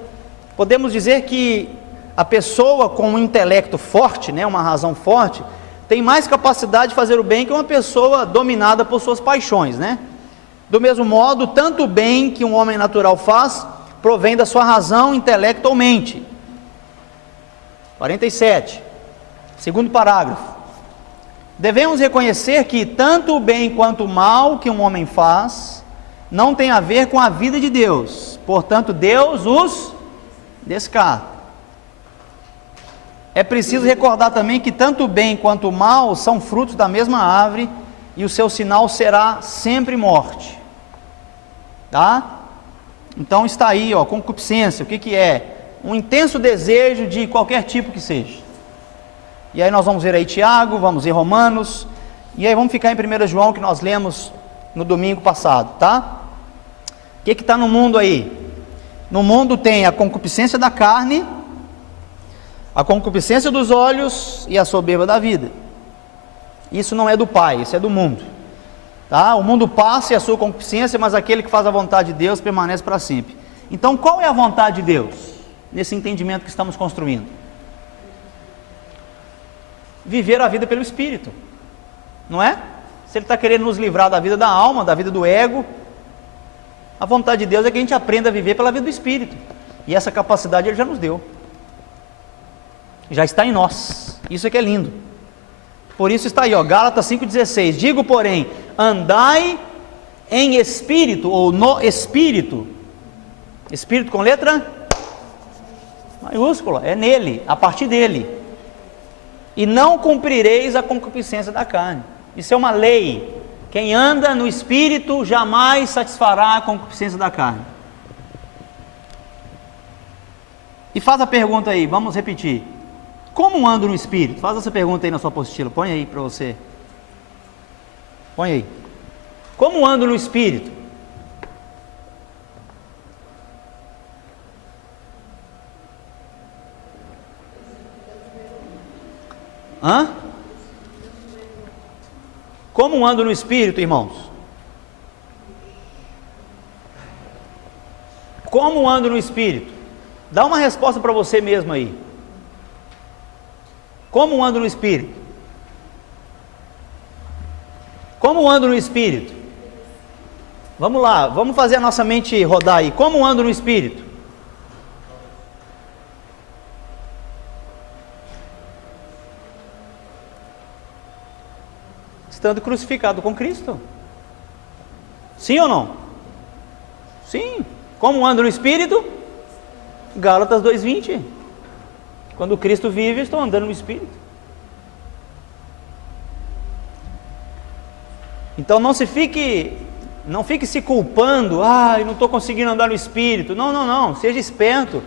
podemos dizer que a pessoa com um intelecto forte, né, uma razão forte, tem mais capacidade de fazer o bem que uma pessoa dominada por suas paixões, né? Do mesmo modo, tanto o bem que um homem natural faz, provém da sua razão, intelecto ou mente. 47, segundo parágrafo. Devemos reconhecer que tanto o bem quanto o mal que um homem faz, não tem a ver com a vida de Deus, portanto Deus os descarta. É preciso recordar também que tanto o bem quanto o mal são frutos da mesma árvore e o seu sinal será sempre morte. Tá? Então está aí, ó, concupiscência, o que é? Um intenso desejo de qualquer tipo que seja. E aí nós vamos ver aí Tiago, vamos ver Romanos, e aí vamos ficar em 1 João que nós lemos no domingo passado, tá? O que está no mundo aí? No mundo tem a concupiscência da carne, a concupiscência dos olhos e a soberba da vida. Isso não é do Pai, isso é do mundo. Tá? O mundo passa e a sua concupiscência, mas aquele que faz a vontade de Deus permanece para sempre. Então qual é a vontade de Deus? Nesse entendimento que estamos construindo. Viver a vida pelo Espírito. Não é? Se Ele está querendo nos livrar da vida da alma, da vida do ego, a vontade de Deus é que a gente aprenda a viver pela vida do Espírito. E essa capacidade Ele já nos deu. Já está em nós. Isso é que é lindo. Por isso está aí, ó, Gálatas 5,16. Digo, porém, andai em espírito, ou no espírito. Espírito com letra maiúscula, é nele, a partir dele. E não cumprireis a concupiscência da carne. Isso é uma lei. Quem anda no espírito jamais satisfará a concupiscência da carne. E faz a pergunta aí, vamos repetir. Como ando no Espírito? Faz essa pergunta aí na sua apostila, põe aí para você. Põe aí. Como ando no Espírito? Hã? Como ando no Espírito, irmãos? Como ando no Espírito? Dá uma resposta para você mesmo aí. Como ando no Espírito? Como ando no Espírito? Vamos lá, vamos fazer a nossa mente rodar aí. Como ando no Espírito? Estando crucificado com Cristo. Sim ou não? Sim. Como ando no Espírito? Gálatas 2:20. Quando Cristo vive, eu estou andando no Espírito. Então não fique se culpando. Eu não estou conseguindo andar no Espírito. Não, seja esperto.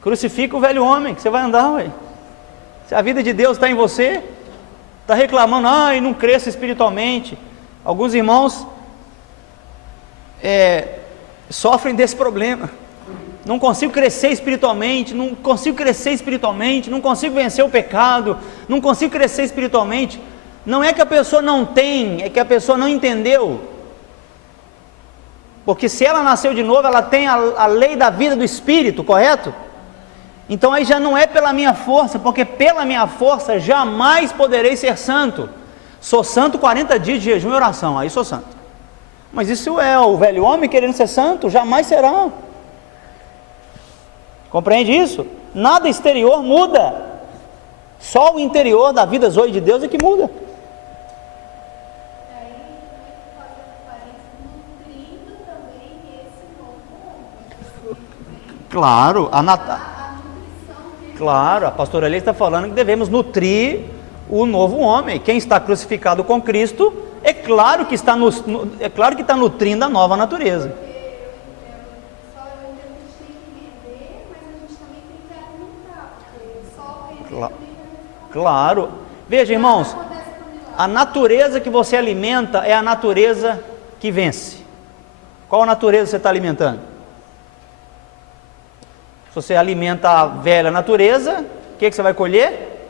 Crucifica o velho homem, que você vai andar, ué. Se a vida de Deus está em você, está reclamando, não cresça espiritualmente. Alguns irmãos sofrem desse problema. Não consigo crescer espiritualmente, não consigo vencer o pecado, não consigo crescer espiritualmente. Não é que a pessoa não tem, é que a pessoa não entendeu. Porque se ela nasceu de novo, ela tem a lei da vida do Espírito, correto? Então aí já não é pela minha força, porque pela minha força jamais poderei ser santo. Sou santo 40 dias de jejum e oração, aí sou santo. Mas isso é o velho homem querendo ser santo? Jamais será. Compreende isso? Nada exterior muda. Só o interior da vida zoe de Deus é que muda. Claro, a pastora Elia está falando que devemos nutrir o novo homem. Quem está crucificado com Cristo, é claro que está nutrindo a nova natureza. Claro. Veja, irmãos, a natureza que você alimenta é a natureza que vence. Qual a natureza você está alimentando? Se você alimenta a velha natureza, o que você vai colher?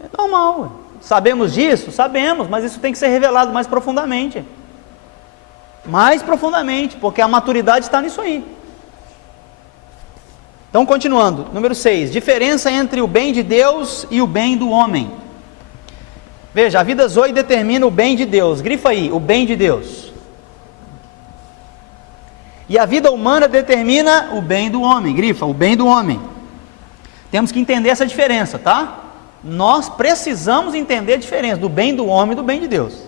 É normal. Sabemos disso? Sabemos, mas isso tem que ser revelado mais profundamente. Mais profundamente, porque a maturidade está nisso aí. Então, continuando, número 6, diferença entre o bem de Deus e o bem do homem. Veja, a vida zoe determina o bem de Deus, grifa aí, o bem de Deus. E a vida humana determina o bem do homem, grifa, o bem do homem. Temos que entender essa diferença, tá? Nós precisamos entender a diferença do bem do homem e do bem de Deus.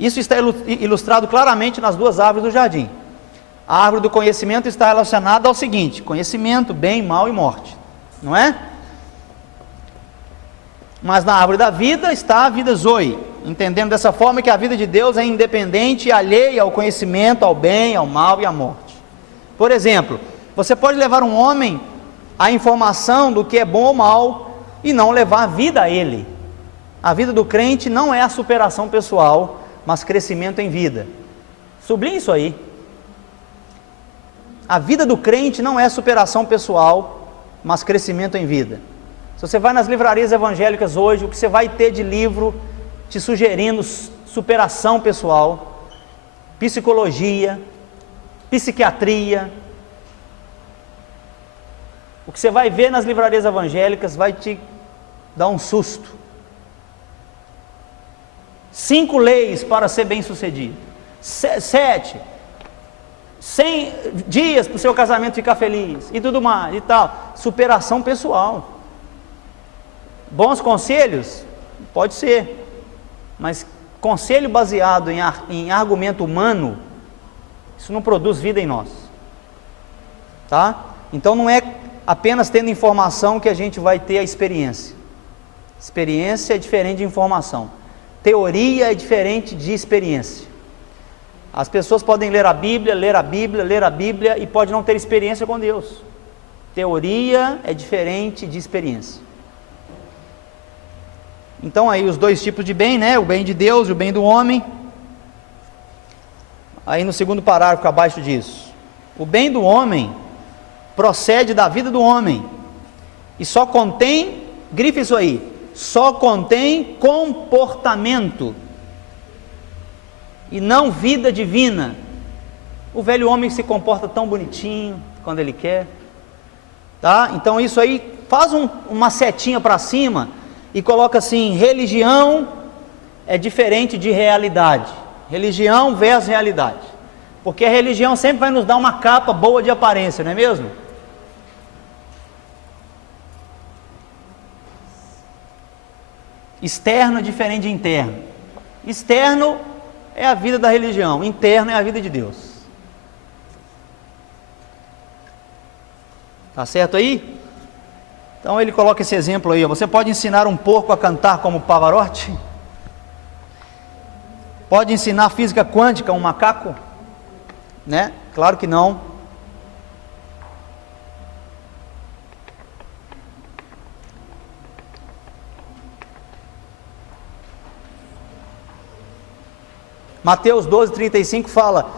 Isso está ilustrado claramente nas duas árvores do jardim. A árvore do conhecimento está relacionada ao seguinte: conhecimento, bem, mal e morte, não é? Mas na árvore da vida está a vida zoe, entendendo dessa forma que a vida de Deus é independente e alheia ao conhecimento, ao bem, ao mal e à morte. Por exemplo, você pode levar um homem à informação do que é bom ou mal e não levar a vida a ele. A vida do crente não é a superação pessoal, mas crescimento em vida. Sublinhe isso aí. A vida do crente não é superação pessoal, mas crescimento em vida. Se você vai nas livrarias evangélicas hoje, o que você vai ter de livro te sugerindo superação pessoal, psicologia, psiquiatria. O que você vai ver nas livrarias evangélicas vai te dar um susto. 5 leis para ser bem-sucedido. 7 100 dias para o seu casamento ficar feliz, e tudo mais, e tal. Superação pessoal. Bons conselhos? Pode ser, mas conselho baseado em argumento humano, isso não produz vida em nós, tá? Então não é apenas tendo informação que a gente vai ter a experiência. Experiência é diferente de informação. Teoria é diferente de experiência. As pessoas podem ler a Bíblia e pode não ter experiência com Deus. Teoria é diferente de experiência. Então aí os dois tipos de bem, né? O bem de Deus e o bem do homem. Aí no segundo parágrafo abaixo disso, o bem do homem procede da vida do homem e só contém, grife isso aí, só contém comportamento e não vida divina. O velho homem se comporta tão bonitinho quando ele quer, tá? Então isso aí, faz uma setinha para cima e coloca assim: religião é diferente de realidade. Religião versus realidade, porque a religião sempre vai nos dar uma capa boa de aparência, não é mesmo? Externo é diferente de interno. Externo é a vida da religião, interno é a vida de Deus. Tá certo aí? Então ele coloca esse exemplo aí, ó. Você pode ensinar um porco a cantar como Pavarotti? Pode ensinar física quântica a um macaco? Né? Claro que não. Mateus 12:35 fala: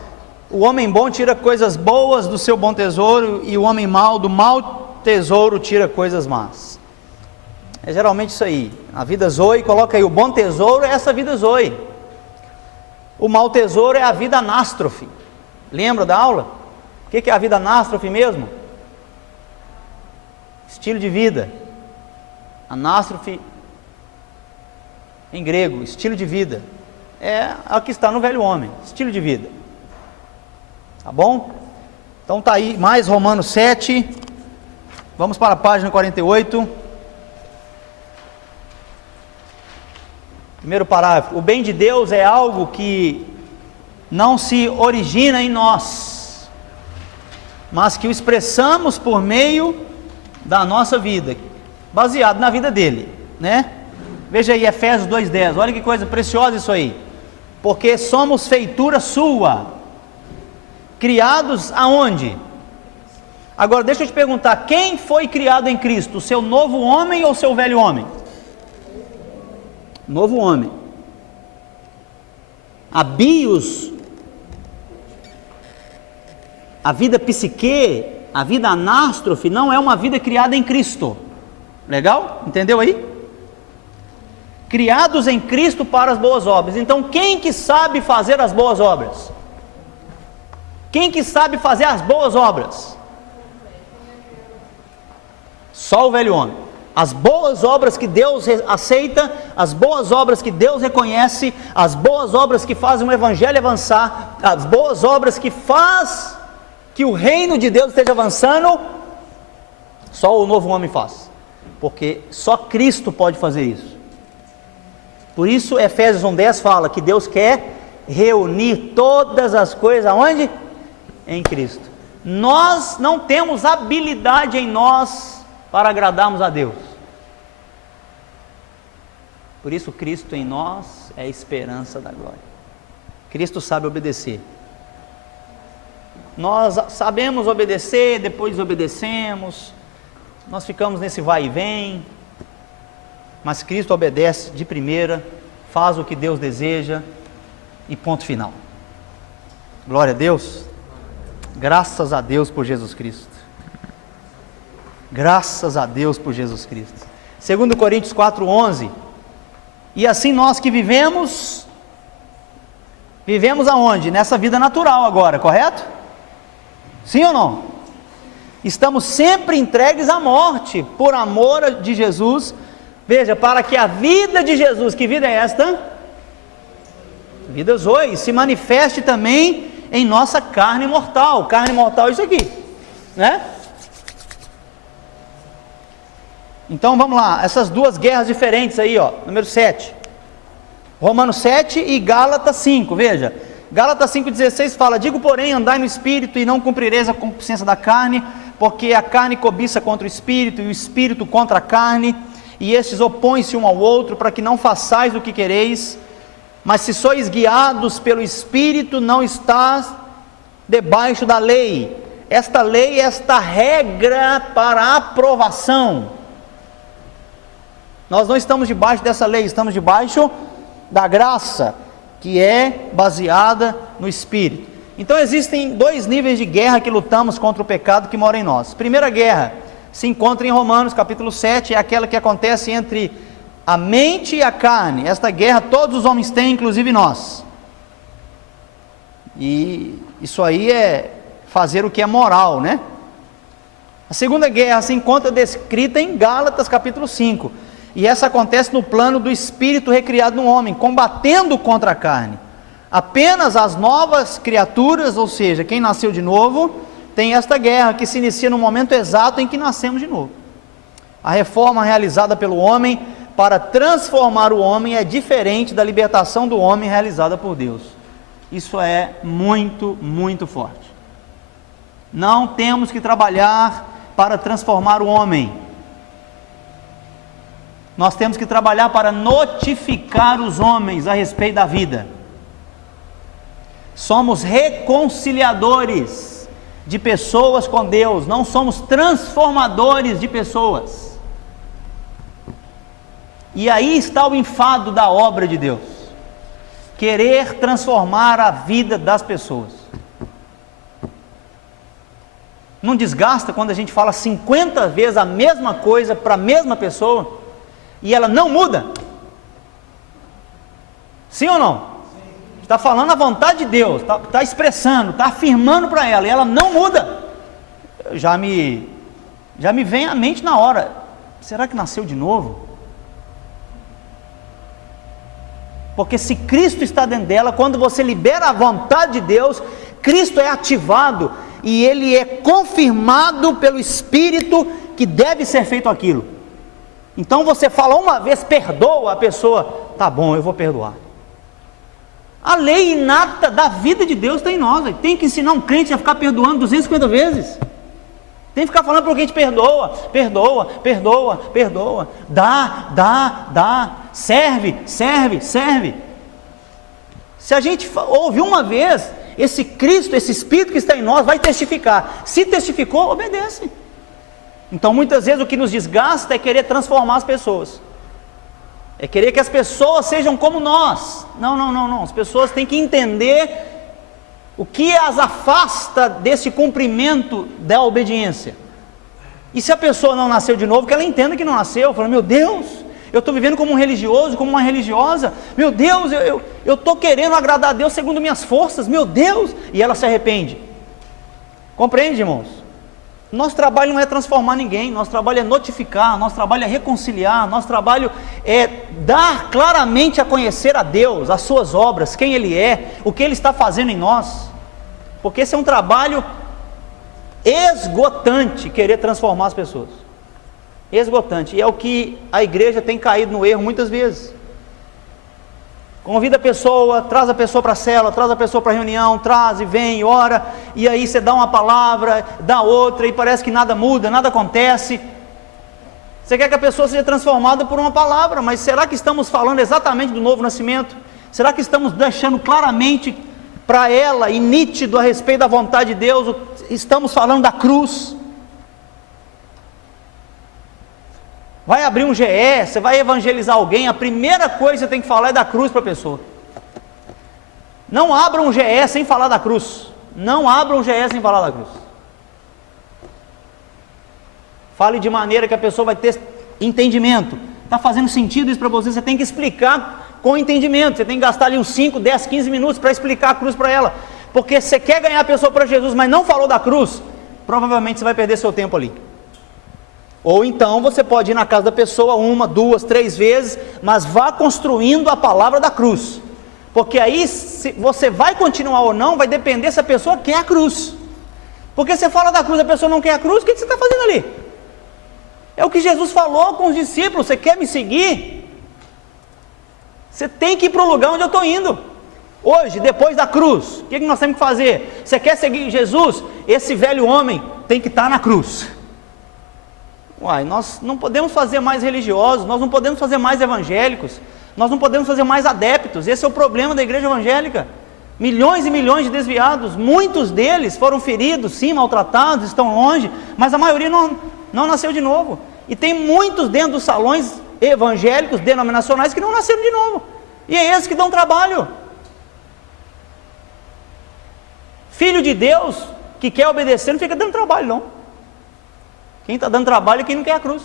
o homem bom tira coisas boas do seu bom tesouro, e o homem mau do mau tesouro tira coisas más. É geralmente isso aí. A vida zoe, coloca aí: o bom tesouro é essa vida zoe. O mau tesouro é a vida anástrofe. Lembra da aula? O que é a vida anástrofe mesmo? Estilo de vida. Anástrofe em grego, estilo de vida. É a que está no velho homem, estilo de vida. Tá bom? Então tá aí mais Romanos 7. Vamos para a página 48. Primeiro parágrafo: o bem de Deus é algo que não se origina em nós, mas que o expressamos por meio da nossa vida, baseado na vida dele, né? Veja aí Efésios 2:10, olha que coisa preciosa isso aí. Porque somos feitura sua, criados aonde? Agora deixa eu te perguntar: quem foi criado em Cristo? O seu novo homem ou o seu velho homem? Novo homem. A bios, a vida psique, a vida anástrofe não é uma vida criada em Cristo. Legal? Entendeu aí? Criados em Cristo para as boas obras. Então quem que sabe fazer as boas obras? Quem que sabe fazer as boas obras? Só o velho homem. As boas obras que Deus aceita, as boas obras que Deus reconhece, as boas obras que fazem o evangelho avançar, as boas obras que faz que o reino de Deus esteja avançando, só o novo homem faz, porque só Cristo pode fazer isso. Por isso Efésios 1:10 fala que Deus quer reunir todas as coisas aonde? Em Cristo. Nós não temos habilidade em nós para agradarmos a Deus. Por isso Cristo em nós é a esperança da glória. Cristo sabe obedecer. Nós sabemos obedecer, depois desobedecemos, nós ficamos nesse vai e vem, mas Cristo obedece de primeira, faz o que Deus deseja e ponto final. Glória a Deus. Graças a Deus por Jesus Cristo. Graças a Deus por Jesus Cristo. 2 Coríntios 4:11. E assim nós que vivemos aonde? Nessa vida natural agora, correto? Sim ou não? Estamos sempre entregues à morte por amor de Jesus. Veja, para que a vida de Jesus, que vida é esta? Vida zoe, se manifeste também em nossa carne mortal. Carne mortal é isso aqui, né? Então vamos lá, essas duas guerras diferentes aí, ó, número 7. Romanos 7 e Gálatas 5, veja. Gálatas 5:16 fala: digo, porém, andai no Espírito e não cumprireis a concupiscência da carne, porque a carne cobiça contra o Espírito e o Espírito contra a carne, e estes opõem-se um ao outro, para que não façais o que quereis. Mas se sois guiados pelo Espírito, não estás debaixo da lei. Esta lei, esta regra para aprovação. Nós não estamos debaixo dessa lei, estamos debaixo da graça, que é baseada no Espírito. Então existem dois níveis de guerra que lutamos contra o pecado que mora em nós. Primeira guerra se encontra em Romanos capítulo 7, é aquela que acontece entre A mente e a carne, esta guerra todos os homens têm, inclusive nós. E isso aí é fazer o que é moral, né? A segunda guerra se encontra descrita em Gálatas capítulo 5. E essa acontece no plano do espírito recriado no homem, combatendo contra a carne. Apenas as novas criaturas, ou seja, quem nasceu de novo, tem esta guerra que se inicia no momento exato em que nascemos de novo. A reforma realizada pelo homem para transformar o homem é diferente da libertação do homem realizada por Deus. Isso é muito, muito forte. Não temos que trabalhar para transformar o homem. Nós temos que trabalhar para notificar os homens a respeito da vida. Somos reconciliadores de pessoas com Deus, não somos transformadores de pessoas. E aí está o enfado da obra de Deus: querer transformar a vida das pessoas. Não desgasta quando a gente fala 50 vezes a mesma coisa para a mesma pessoa e ela não muda? Sim ou não? Está falando a vontade de Deus, está expressando, está afirmando para ela, e ela não muda. Já me vem à mente na hora: será que nasceu de novo? Porque se Cristo está dentro dela, quando você libera a vontade de Deus, Cristo é ativado e ele é confirmado pelo Espírito que deve ser feito aquilo. Então você fala uma vez, perdoa a pessoa, tá bom, eu vou perdoar. A lei inata da vida de Deus está em nós. Tem que ensinar um crente a ficar perdoando 250 vezes. Tem que ficar falando para alguém: te perdoa, perdoa, perdoa, perdoa, dá, serve. Se a gente ouvir uma vez, esse Cristo, esse Espírito que está em nós vai testificar. Se testificou, obedece. Então muitas vezes o que nos desgasta é querer transformar as pessoas, é querer que as pessoas sejam como nós. Não, as pessoas têm que entender o que as afasta desse cumprimento da obediência. E se a pessoa não nasceu de novo, que ela entenda que não nasceu. Fala: meu Deus, eu estou vivendo como um religioso, como uma religiosa, meu Deus, eu estou querendo agradar a Deus segundo minhas forças, meu Deus, e ela se arrepende. Compreende, irmãos? Nosso trabalho não é transformar ninguém, nosso trabalho é notificar, nosso trabalho é reconciliar, nosso trabalho é dar claramente a conhecer a Deus, as suas obras, quem Ele é, o que Ele está fazendo em nós. Porque esse é um trabalho esgotante, querer transformar as pessoas. Esgotante, e é o que a igreja tem caído no erro muitas vezes. Convida a pessoa, traz a pessoa para a célula, traz a pessoa para a reunião, traz e vem, ora, e aí você dá uma palavra, dá outra, e parece que nada muda, nada acontece. Você quer que a pessoa seja transformada por uma palavra, mas será que estamos falando exatamente do novo nascimento? Será que estamos deixando claramente para ela e nítido a respeito da vontade de Deus? Estamos falando da cruz? Vai abrir um GE, você vai evangelizar alguém, a primeira coisa que você tem que falar é da cruz para a pessoa. Não abra um GE sem falar da cruz. Não abra um GE sem falar da cruz. Fale de maneira que a pessoa vai ter entendimento. Está fazendo sentido isso para você? Você tem que explicar com entendimento. Você tem que gastar ali uns 5, 10, 15 minutos para explicar a cruz para ela. Porque você quer ganhar a pessoa para Jesus, mas não falou da cruz, provavelmente você vai perder seu tempo ali. Ou então você pode ir na casa da pessoa 1, 2, 3 vezes, mas vá construindo a palavra da cruz, porque aí se você vai continuar ou não, vai depender se a pessoa quer a cruz. Porque você fala da cruz, a pessoa não quer a cruz, o que você está fazendo ali? É o que Jesus falou com os discípulos: você quer me seguir? Você tem que ir para o lugar onde eu estou indo. Hoje, depois da cruz, o que nós temos que fazer? Você quer seguir Jesus? Esse velho homem tem que estar na cruz. Nós não podemos fazer mais religiosos, nós não podemos fazer mais evangélicos, nós não podemos fazer mais adeptos. Esse é o problema da igreja evangélica. Milhões e milhões de desviados, muitos deles foram feridos, sim, maltratados, estão longe, mas a maioria não nasceu de novo. E tem muitos dentro dos salões evangélicos, denominacionais, que não nasceram de novo, e é esses que dão trabalho. Filho de Deus que quer obedecer não fica dando trabalho, não. Quem está dando trabalho é quem não quer a cruz.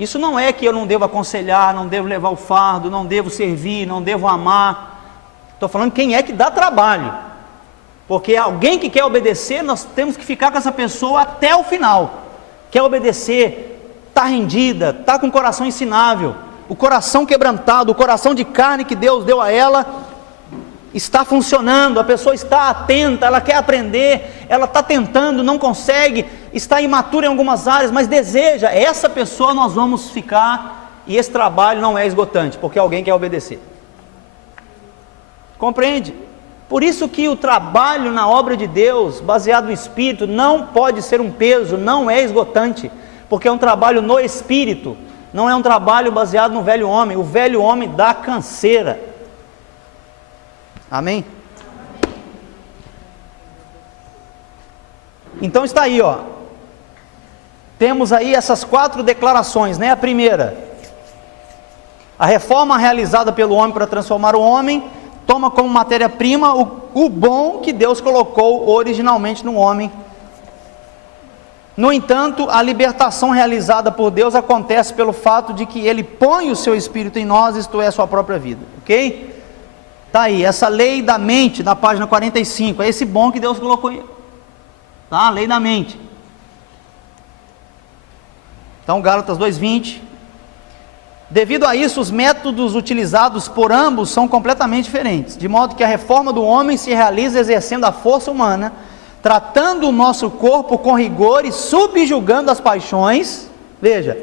Isso não é que eu não devo aconselhar, não devo levar o fardo, não devo servir, não devo amar. Estou falando quem é que dá trabalho. Porque alguém que quer obedecer, nós temos que ficar com essa pessoa até o final. Quer obedecer, está rendida, está com o coração ensinável, o coração quebrantado, o coração de carne que Deus deu a ela, está funcionando, a pessoa está atenta, ela quer aprender, ela está tentando, não consegue, está imatura em algumas áreas, mas deseja, essa pessoa nós vamos ficar, e esse trabalho não é esgotante, porque alguém quer obedecer. Compreende? Por isso que o trabalho na obra de Deus, baseado no Espírito, não pode ser um peso, não é esgotante, porque é um trabalho no Espírito, não é um trabalho baseado no velho homem. O velho homem dá canseira. Amém? Então está aí, ó. Temos aí essas 4 declarações, né? A primeira, a reforma realizada pelo homem para transformar o homem, toma como matéria-prima o bom que Deus colocou originalmente no homem. No entanto, a libertação realizada por Deus acontece pelo fato de que Ele põe o seu Espírito em nós, isto é, a sua própria vida, ok? Está aí, essa lei da mente, na página 45, é esse bom que Deus colocou aí, tá? A lei da mente. Então, Gálatas 2:20, devido a isso, os métodos utilizados por ambos são completamente diferentes, de modo que a reforma do homem se realiza exercendo a força humana, tratando o nosso corpo com rigor e subjugando as paixões. Veja,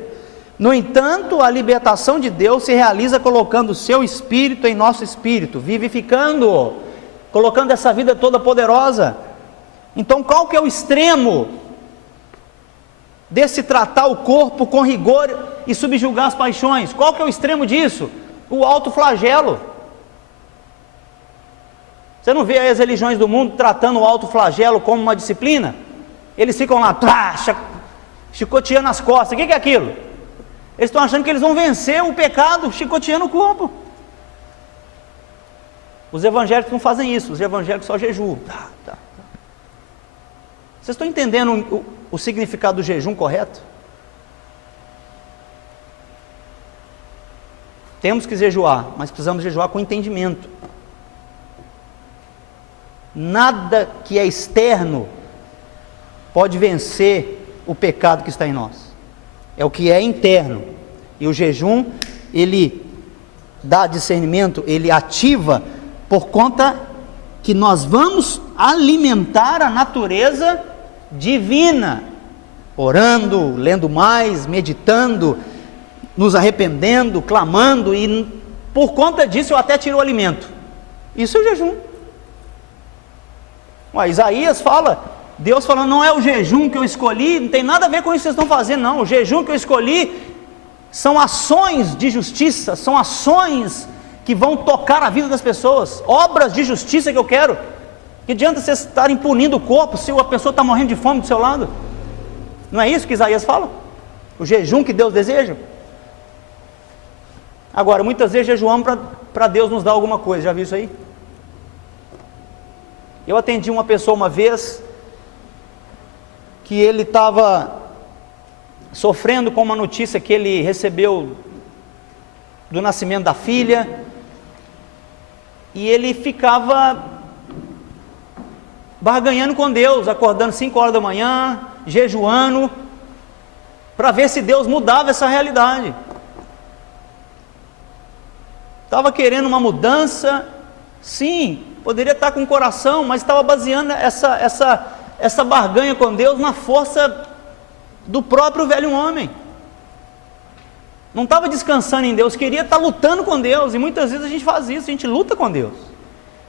no entanto, a libertação de Deus se realiza colocando o seu Espírito em nosso espírito, vivificando-o, colocando essa vida toda poderosa. Então, qual que é o extremo desse tratar o corpo com rigor e subjugar as paixões? Qual que é o extremo disso? O autoflagelo. Você não vê aí as religiões do mundo tratando o autoflagelo como uma disciplina? Eles ficam lá, chicoteando as costas. O que é aquilo? Eles estão achando que eles vão vencer o pecado chicoteando o corpo. Os evangélicos não fazem isso, os evangélicos só jejuam. Vocês estão entendendo o significado do jejum correto? Temos que jejuar, mas precisamos jejuar com entendimento. Nada que é externo pode vencer o pecado que está em nós. É o que é interno. E o jejum, ele dá discernimento, ele ativa por conta que nós vamos alimentar a natureza divina, orando, lendo mais, meditando, nos arrependendo, clamando, e por conta disso eu até tiro o alimento. Isso é o jejum. Isaías fala, Deus falando, não é o jejum que eu escolhi, não tem nada a ver com isso que vocês estão fazendo, não. O jejum que eu escolhi são ações de justiça, são ações que vão tocar a vida das pessoas, obras de justiça que eu quero. Que adianta vocês estarem punindo o corpo se a pessoa está morrendo de fome do seu lado? Não é isso que Isaías fala? O jejum que Deus deseja? Agora, muitas vezes jejuamos para Deus nos dar alguma coisa, já viu isso aí? Eu atendi uma pessoa uma vez, que ele estava sofrendo com uma notícia que ele recebeu do nascimento da filha, e ele ficava barganhando com Deus, acordando 5 horas da manhã, jejuando, para ver se Deus mudava essa realidade. Estava querendo uma mudança, sim, poderia estar com o coração, mas estava baseando essa barganha com Deus na força do próprio velho homem. Não estava descansando em Deus, queria estar lutando com Deus, e muitas vezes a gente faz isso, a gente luta com Deus.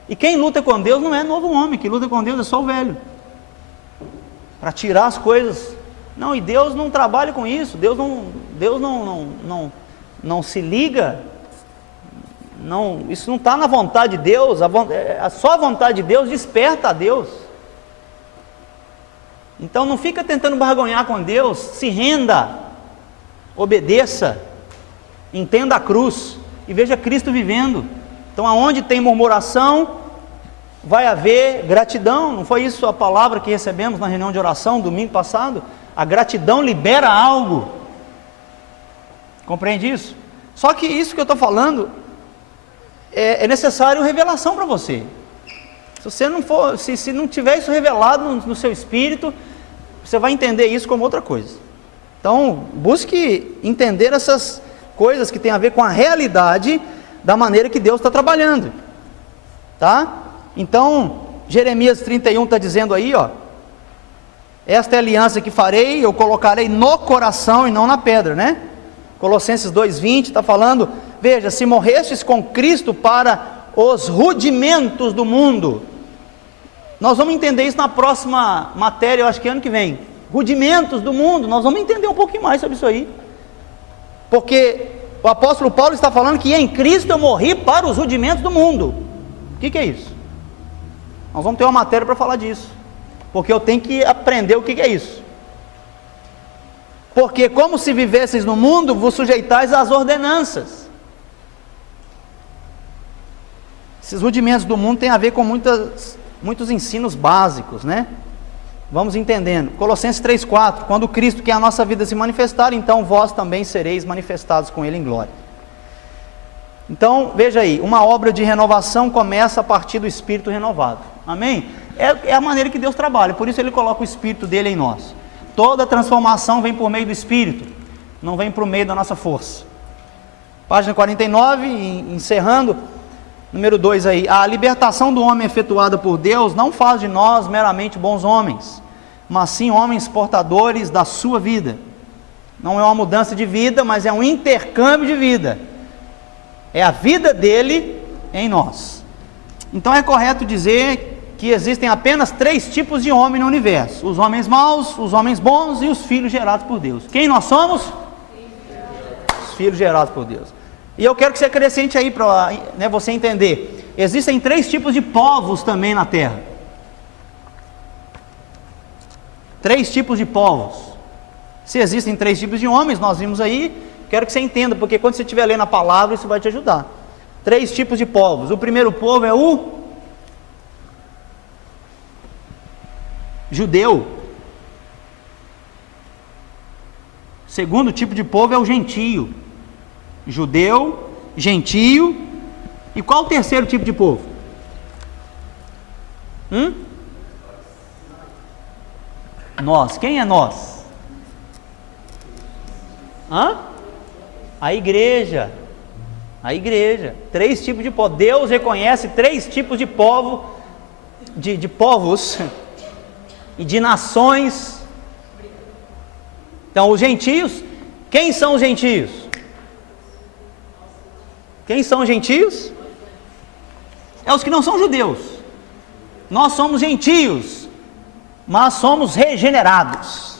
E quem luta com Deus não é novo homem, quem luta com Deus é só o velho, para tirar as coisas. Não, e Deus não trabalha com isso, Deus não se liga, não, isso não está na vontade de Deus, só a vontade de Deus desperta a Deus. Então não fica tentando barganhar com Deus, se renda, obedeça, entenda a cruz e veja Cristo vivendo. Então aonde tem murmuração, vai haver gratidão. Não foi isso a palavra que recebemos na reunião de oração domingo passado? A gratidão libera algo. Compreende isso? Só que isso que eu estou falando é necessário revelação para você. Se você não for, se não tiver isso revelado no seu espírito, você vai entender isso como outra coisa. Então, busque entender essas coisas que têm a ver com a realidade da maneira que Deus está trabalhando, tá? Então, Jeremias 31 está dizendo aí, ó, esta é a aliança que farei, eu colocarei no coração e não na pedra, né? Colossenses 2:20 está falando, veja, se morrestes com Cristo para os rudimentos do mundo, nós vamos entender isso na próxima matéria, eu acho que ano que vem, rudimentos do mundo, nós vamos entender um pouquinho mais sobre isso aí, porque o apóstolo Paulo está falando que em Cristo eu morri para os rudimentos do mundo. O que é isso? Nós vamos ter uma matéria para falar disso, porque eu tenho que aprender o que é isso. Porque como se vivesseis no mundo, vos sujeitais às ordenanças. Esses rudimentos do mundo têm a ver com muitos ensinos básicos, né? Vamos entendendo. Colossenses 3:4, quando Cristo, que é a nossa vida, se manifestar, então vós também sereis manifestados com Ele em glória. Então, veja aí, uma obra de renovação começa a partir do Espírito renovado. Amém? É a maneira que Deus trabalha, por isso Ele coloca o Espírito dele em nós. Toda transformação vem por meio do Espírito, não vem por meio da nossa força. Página 49, encerrando, número 2 aí. A libertação do homem efetuada por Deus não faz de nós meramente bons homens, mas sim homens portadores da sua vida. Não é uma mudança de vida, mas é um intercâmbio de vida. É a vida dele em nós. Então é correto dizer que existem apenas 3 tipos de homem no universo: os homens maus, os homens bons e os filhos gerados por Deus. Quem nós somos? Os filhos gerados por Deus. E eu quero que você acrescente aí para você entender. Existem 3 tipos de povos também na terra. 3 tipos de povos. Se existem 3 tipos de homens, nós vimos aí, quero que você entenda, porque quando você estiver lendo a palavra, isso vai te ajudar. 3 tipos de povos. O primeiro povo é o judeu. O segundo tipo de povo é o gentio. Judeu, gentio. E qual o terceiro tipo de povo? Nós. Quem é nós? A igreja. A igreja. 3 tipos de povo. Deus reconhece 3 tipos de povo, de povos e de nações. Então, os gentios, quem são os gentios? Quem são os gentios? É os que não são judeus. Nós somos gentios, mas somos regenerados.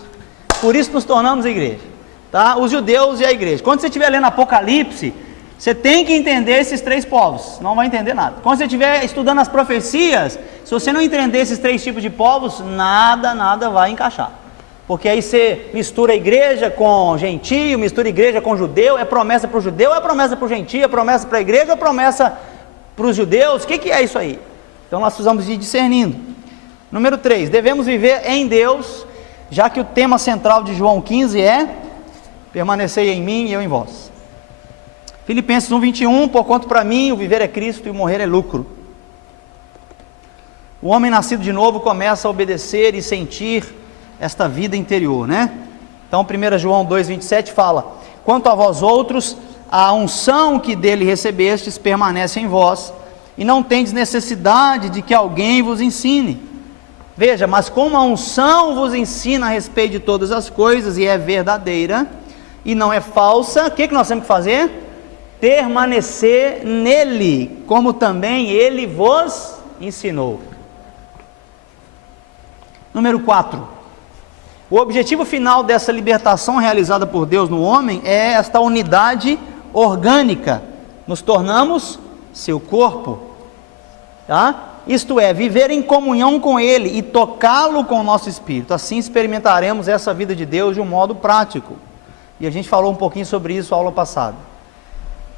Por isso nos tornamos a igreja, tá? Os judeus e a igreja. Quando você estiver lendo Apocalipse, você tem que entender esses 3 povos, não vai entender nada. Quando você estiver estudando as profecias, se você não entender esses 3 tipos de povos, nada vai encaixar. Porque aí você mistura a igreja com gentio, mistura a igreja com judeu, é promessa para o judeu, é promessa para o gentio, é promessa para a igreja, é promessa para os judeus. O que é isso aí? Então nós precisamos ir discernindo. Número 3, devemos viver em Deus, já que o tema central de João 15 é: permanecei em mim e eu em vós. Filipenses 1:21, porquanto para mim o viver é Cristo e o morrer é lucro. O homem nascido de novo começa a obedecer e sentir esta vida interior, né? Então 1 João 2:27 fala: quanto a vós outros, a unção que dele recebestes permanece em vós, e não tendes necessidade de que alguém vos ensine. Veja, mas como a unção vos ensina a respeito de todas as coisas, e é verdadeira, e não é falsa, o que nós temos que fazer? Permanecer nele, como também ele vos ensinou. Número 4. O objetivo final dessa libertação realizada por Deus no homem é esta unidade orgânica. Nos tornamos seu corpo, tá? Isto é, viver em comunhão com Ele e tocá-lo com o nosso espírito. Assim experimentaremos essa vida de Deus de um modo prático. E a gente falou um pouquinho sobre isso na aula passada.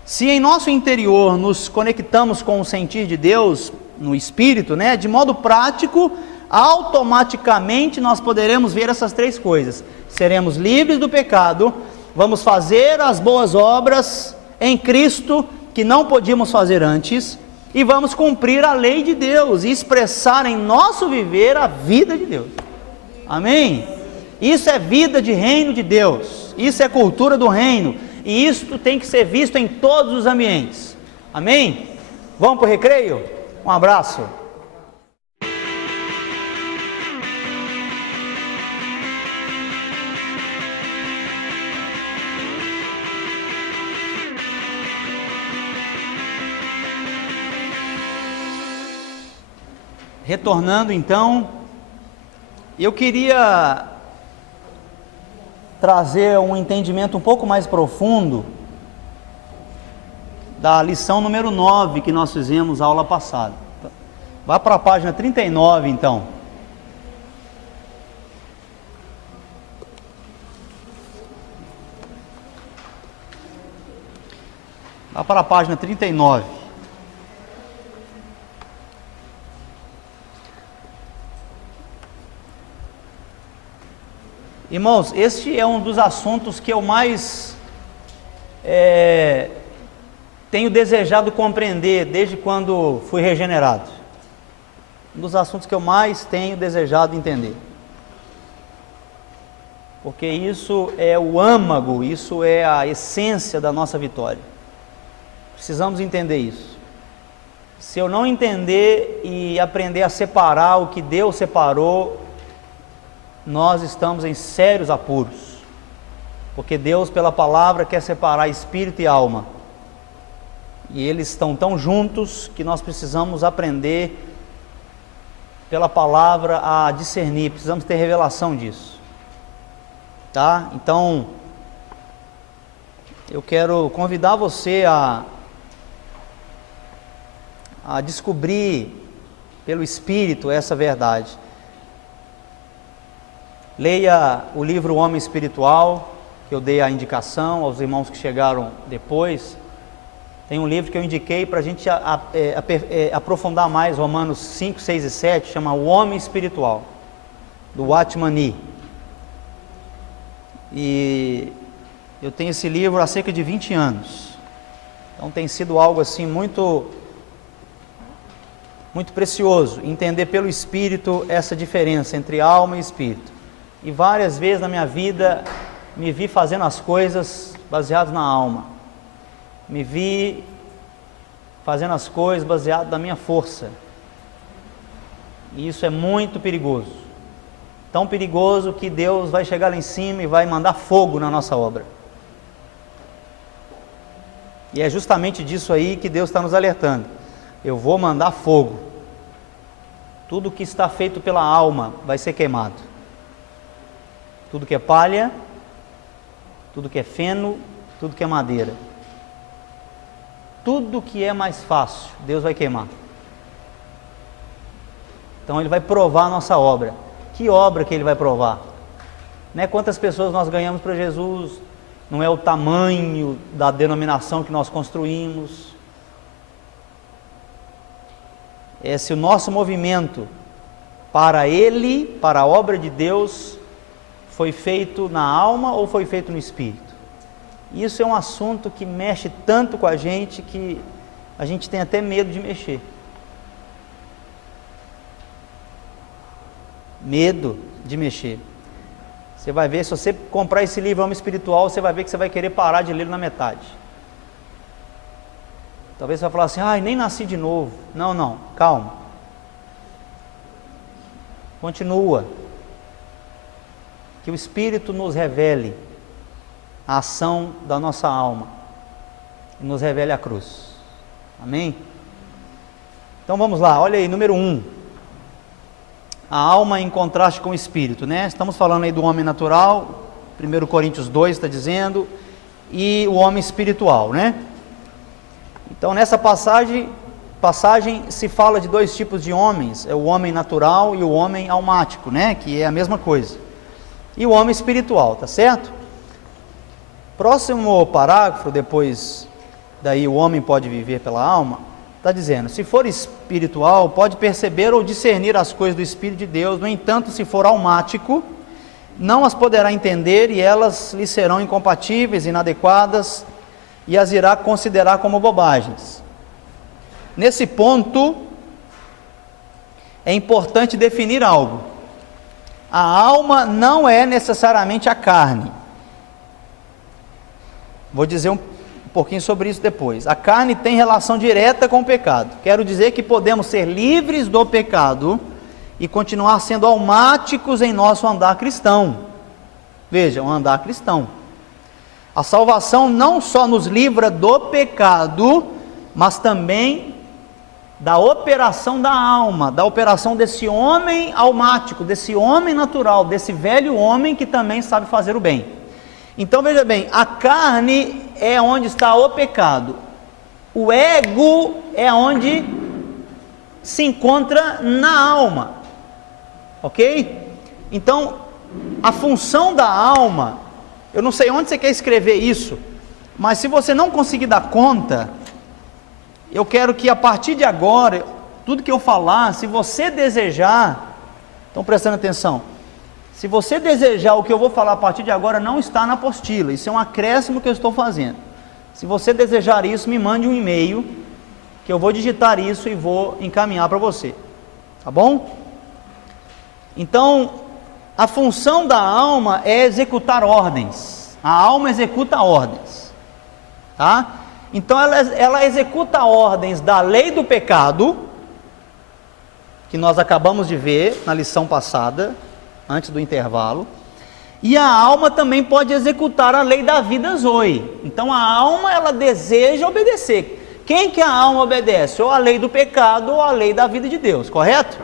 Se em nosso interior nos conectamos com o sentir de Deus no espírito, né, de modo prático, automaticamente nós poderemos ver essas 3 coisas: seremos livres do pecado, vamos fazer as boas obras em Cristo que não podíamos fazer antes, e vamos cumprir a lei de Deus e expressar em nosso viver a vida de Deus. Amém? Isso é vida de reino de Deus, isso é cultura do reino, e isso tem que ser visto em todos os ambientes. Amém? Vamos para o recreio? Um abraço. Retornando então, eu queria trazer um entendimento um pouco mais profundo da lição número 9 que nós fizemos na aula passada. Vá para a página 39 então. Vá para a página 39. Irmãos, este é um dos assuntos que eu mais tenho desejado compreender desde quando fui regenerado. Um dos assuntos que eu mais tenho desejado entender. Porque isso é o âmago, isso é a essência da nossa vitória. Precisamos entender isso. Se eu não entender e aprender a separar o que Deus separou, nós estamos em sérios apuros, porque Deus pela palavra quer separar espírito e alma, e eles estão tão juntos que nós precisamos aprender pela palavra a discernir, precisamos ter revelação disso, tá? Então, eu quero convidar você a descobrir pelo Espírito essa verdade. Leia o livro O Homem Espiritual, que eu dei a indicação aos irmãos que chegaram depois. Tem um livro que eu indiquei para a gente aprofundar mais, Romanos 5, 6 e 7, chama O Homem Espiritual, do Watchman Nee. E eu tenho esse livro há cerca de 20 anos. Então tem sido algo assim muito precioso, entender pelo Espírito essa diferença entre alma e Espírito. E várias vezes na minha vida me vi fazendo as coisas baseadas na alma, me vi fazendo as coisas baseadas na minha força, e isso é muito perigoso, tão perigoso que Deus vai chegar lá em cima e vai mandar fogo na nossa obra, e é justamente disso aí que Deus está nos alertando. Eu vou mandar fogo, tudo que está feito pela alma vai ser queimado. Tudo que é palha, tudo que é feno, tudo que é madeira. Tudo que é mais fácil, Deus vai queimar. Então Ele vai provar a nossa obra. Que obra que Ele vai provar? Não é quantas pessoas nós ganhamos para Jesus, não é o tamanho da denominação que nós construímos. É se o nosso movimento para Ele, para a obra de Deus, foi feito na alma ou foi feito no espírito? Isso é um assunto que mexe tanto com a gente que a gente tem até medo de mexer. Medo de mexer. Você vai ver, se você comprar esse livro Homem Espiritual, você vai ver que você vai querer parar de ler na metade. Talvez você vai falar assim, nem nasci de novo. Não, calma. Continua. Que o Espírito nos revele a ação da nossa alma e nos revele a cruz. Amém? Então vamos lá, olha aí, número 1. A alma em contraste com o Espírito, né? Estamos falando aí do homem natural, 1 Coríntios 2 está dizendo, e o homem espiritual, né? Então nessa passagem se fala de dois tipos de homens, é o homem natural e o homem almático, né? Que é a mesma coisa. E o homem espiritual, tá certo? Próximo parágrafo, depois daí o homem pode viver pela alma, está dizendo, se for espiritual, pode perceber ou discernir as coisas do Espírito de Deus, no entanto, se for almático, não as poderá entender e elas lhe serão incompatíveis, inadequadas e as irá considerar como bobagens. Nesse ponto, é importante definir algo. A alma não é necessariamente a carne. Vou dizer um pouquinho sobre isso depois. A carne tem relação direta com o pecado. Quero dizer que podemos ser livres do pecado e continuar sendo almáticos em nosso andar cristão. Veja, um andar cristão. A salvação não só nos livra do pecado, mas também da operação da alma, da operação desse homem almático, desse homem natural, desse velho homem que também sabe fazer o bem. Então veja bem, a carne é onde está o pecado, o ego é onde se encontra na alma, ok? Então, a função da alma, eu não sei onde você quer escrever isso, mas se você não conseguir dar conta, eu quero que a partir de agora, tudo que eu falar, se você desejar, estão prestando atenção, se você desejar o que eu vou falar a partir de agora, não está na apostila, isso é um acréscimo que eu estou fazendo. Se você desejar isso, me mande um e-mail, que eu vou digitar isso e vou encaminhar para você, tá bom? Então, a função da alma é executar ordens, a alma executa ordens, tá? Então ela executa ordens da lei do pecado, que nós acabamos de ver na lição passada, antes do intervalo, e a alma também pode executar a lei da vida zoe. Então a alma, ela deseja obedecer. Quem que a alma obedece? Ou a lei do pecado ou a lei da vida de Deus, correto?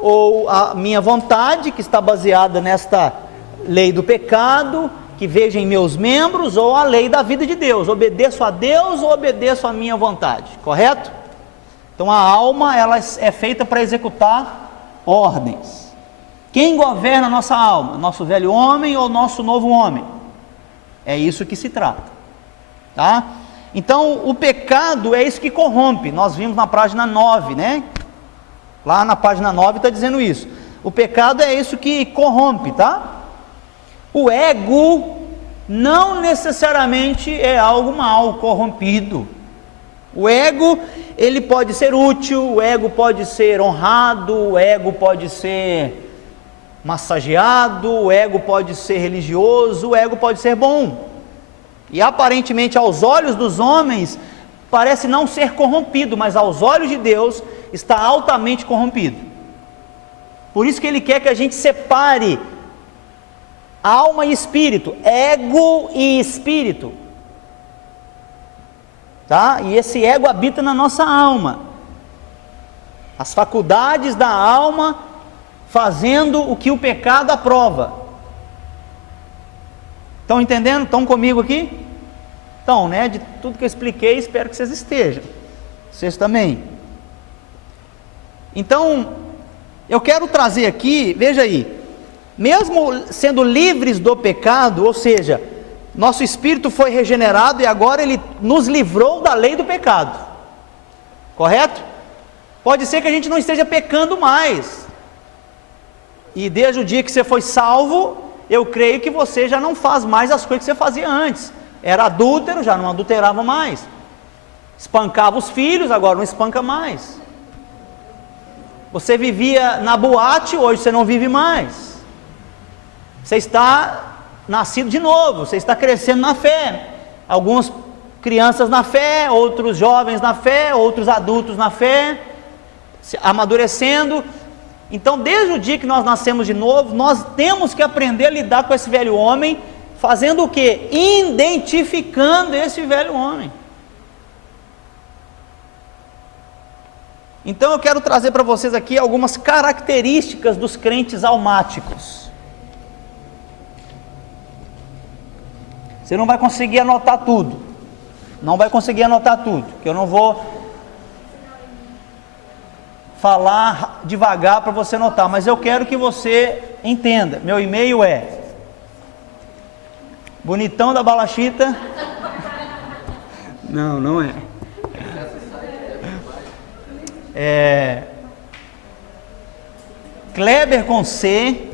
Ou a minha vontade, que está baseada nesta lei do pecado, que veja em meus membros, ou a lei da vida de Deus, obedeço a Deus ou obedeço a minha vontade, correto? Então a alma, ela é feita para executar ordens. Quem governa a nossa alma? Nosso velho homem ou nosso novo homem? É isso que se trata, tá? Então o pecado é isso que corrompe, nós vimos na página 9, né? Lá na página 9 está dizendo isso. O pecado é isso que corrompe, tá? O ego não necessariamente é algo mal, corrompido. O ego, ele pode ser útil, o ego pode ser honrado, o ego pode ser massageado, o ego pode ser religioso, o ego pode ser bom. E aparentemente aos olhos dos homens parece não ser corrompido, mas aos olhos de Deus está altamente corrompido. Por isso que Ele quer que a gente separe alma e espírito, ego e espírito, tá? E esse ego habita na nossa alma, as faculdades da alma fazendo o que o pecado aprova. Estão entendendo? Estão comigo aqui? Então, né, de tudo que eu expliquei, espero que vocês estejam, vocês também. Então, eu quero trazer aqui, veja aí, mesmo sendo livres do pecado, ou seja, nosso espírito foi regenerado e agora ele nos livrou da lei do pecado, correto? Pode ser que a gente não esteja pecando mais, e desde o dia que você foi salvo, eu creio que você já não faz mais as coisas que você fazia antes. Era adúltero, já não adulterava mais, espancava os filhos, agora não espanca mais. Você vivia na boate, hoje você não vive mais. Você está nascido de novo, você está crescendo na fé. Algumas crianças na fé, outros jovens na fé, outros adultos na fé, amadurecendo. Então, desde o dia que nós nascemos de novo, nós temos que aprender a lidar com esse velho homem, fazendo o quê? Identificando esse velho homem. Então eu quero trazer para vocês aqui algumas características dos crentes almáticos. Você não vai conseguir anotar tudo, que eu não vou falar devagar para você anotar, mas eu quero que você entenda. Meu e-mail é bonitão da balachita. Não é. Kleber com C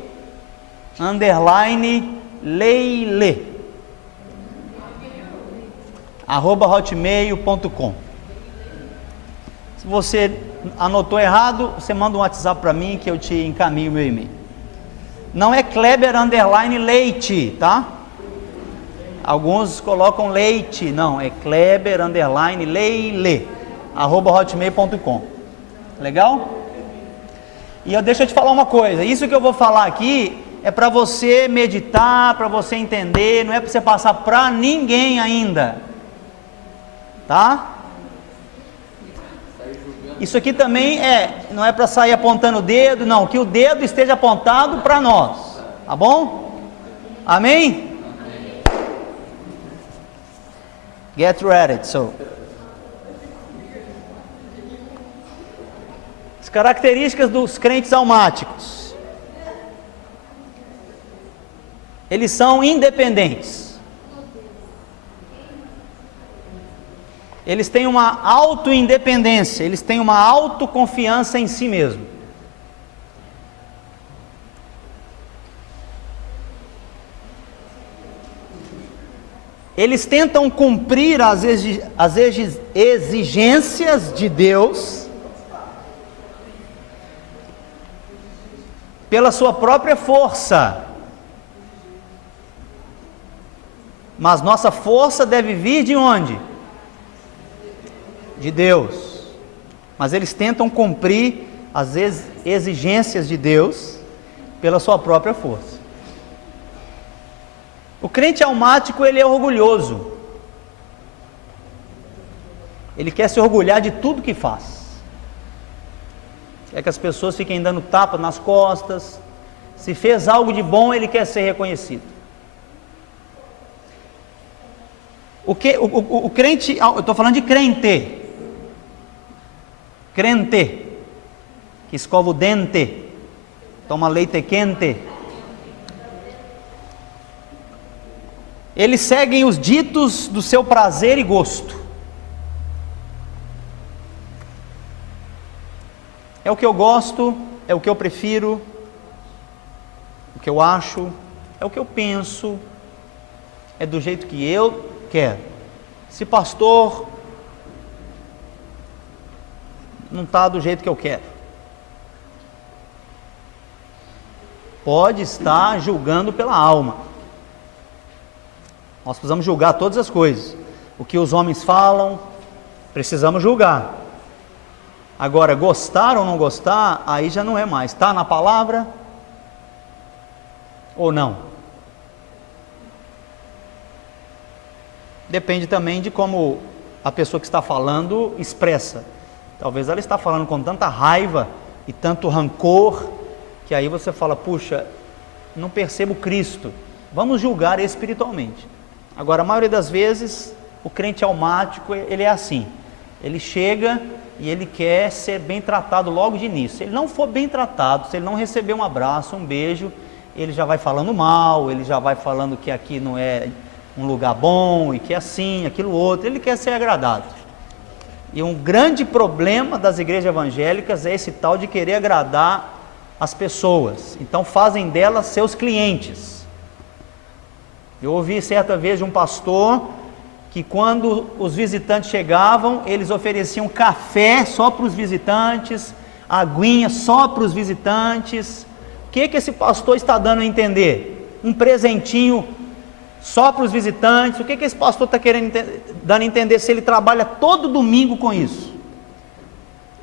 underline leile @hotmail.com. Se você anotou errado, você manda um WhatsApp para mim que eu te encaminho o meu e-mail. Não é Kleber underline Leite, tá? Alguns colocam Leite, não, é Kleber underline Leile @hotmail.com. Legal? E deixa eu te falar uma coisa, isso que eu vou falar aqui é para você meditar, para você entender, não é para você passar para ninguém ainda, tá? Isso aqui também não é para sair apontando o dedo, não, que o dedo esteja apontado para nós, tá bom? Amém? Get ready, so. As características dos crentes almáticos. Eles são independentes. Eles têm uma auto-independência, eles têm uma autoconfiança em si mesmo. Eles tentam cumprir as exigências de Deus pela sua própria força. Mas nossa força deve vir de onde? De Deus. Mas eles tentam cumprir as exigências de Deus pela sua própria força. O crente almático, ele é orgulhoso. Ele quer se orgulhar de tudo que faz. Quer que as pessoas fiquem dando tapa nas costas. Se fez algo de bom, ele quer ser reconhecido. O crente, eu estou falando de crente, que escova o dente, toma leite quente. Eles seguem os ditos do seu prazer e gosto. É o que eu gosto, é o que eu prefiro, o que eu acho, é o que eu penso, é do jeito que eu quero. Se pastor não está do jeito que eu quero, pode estar julgando pela alma. Nós precisamos julgar todas as coisas. O que os homens falam, precisamos julgar. Agora, gostar ou não gostar, aí já não é mais. Está na palavra ou não? Depende também de como a pessoa que está falando expressa. Talvez ela está falando com tanta raiva e tanto rancor, que aí você fala, puxa, não percebo Cristo. Vamos julgar espiritualmente. Agora, a maioria das vezes, o crente almático, ele é assim. Ele chega e ele quer ser bem tratado logo de início. Se ele não for bem tratado, se ele não receber um abraço, um beijo, ele já vai falando mal, ele já vai falando que aqui não é um lugar bom, e que é assim, aquilo outro. Ele quer ser agradado. E um grande problema das igrejas evangélicas é esse tal de querer agradar as pessoas. Então fazem delas seus clientes. Eu ouvi certa vez de um pastor que quando os visitantes chegavam, eles ofereciam café só para os visitantes, aguinha só para os visitantes. O que esse pastor está dando a entender? Um presentinho só para os visitantes. O que esse pastor está dando a entender se ele trabalha todo domingo com isso?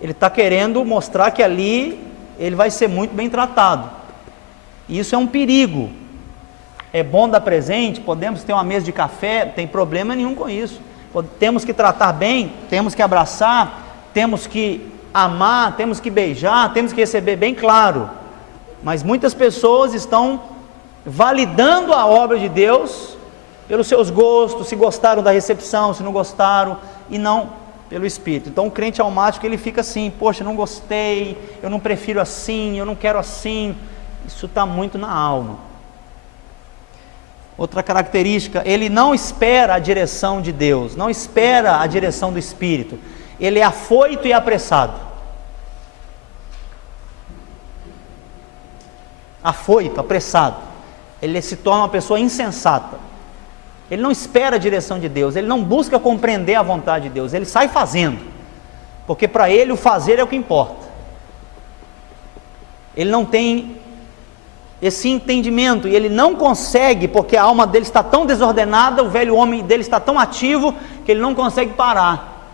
Ele está querendo mostrar que ali ele vai ser muito bem tratado. E isso é um perigo. É bom dar presente, podemos ter uma mesa de café, não tem problema nenhum com isso. Temos que tratar bem, temos que abraçar, temos que amar, temos que beijar, temos que receber bem, claro. Mas muitas pessoas estão validando a obra de Deus pelos seus gostos, se gostaram da recepção, se não gostaram, e não pelo Espírito. Então o crente almático, ele fica assim, poxa, não gostei, eu não prefiro assim, eu não quero assim. Isso está muito na alma. Outra característica, ele não espera a direção de Deus, não espera a direção do Espírito. Ele é afoito e apressado. Afoito, apressado. ele se torna uma pessoa insensata. Ele não espera a direção de Deus, ele não busca compreender a vontade de Deus, ele sai fazendo, porque para ele o fazer é o que importa. Ele não tem esse entendimento, e ele não consegue, porque a alma dele está tão desordenada, o velho homem dele está tão ativo, que ele não consegue parar.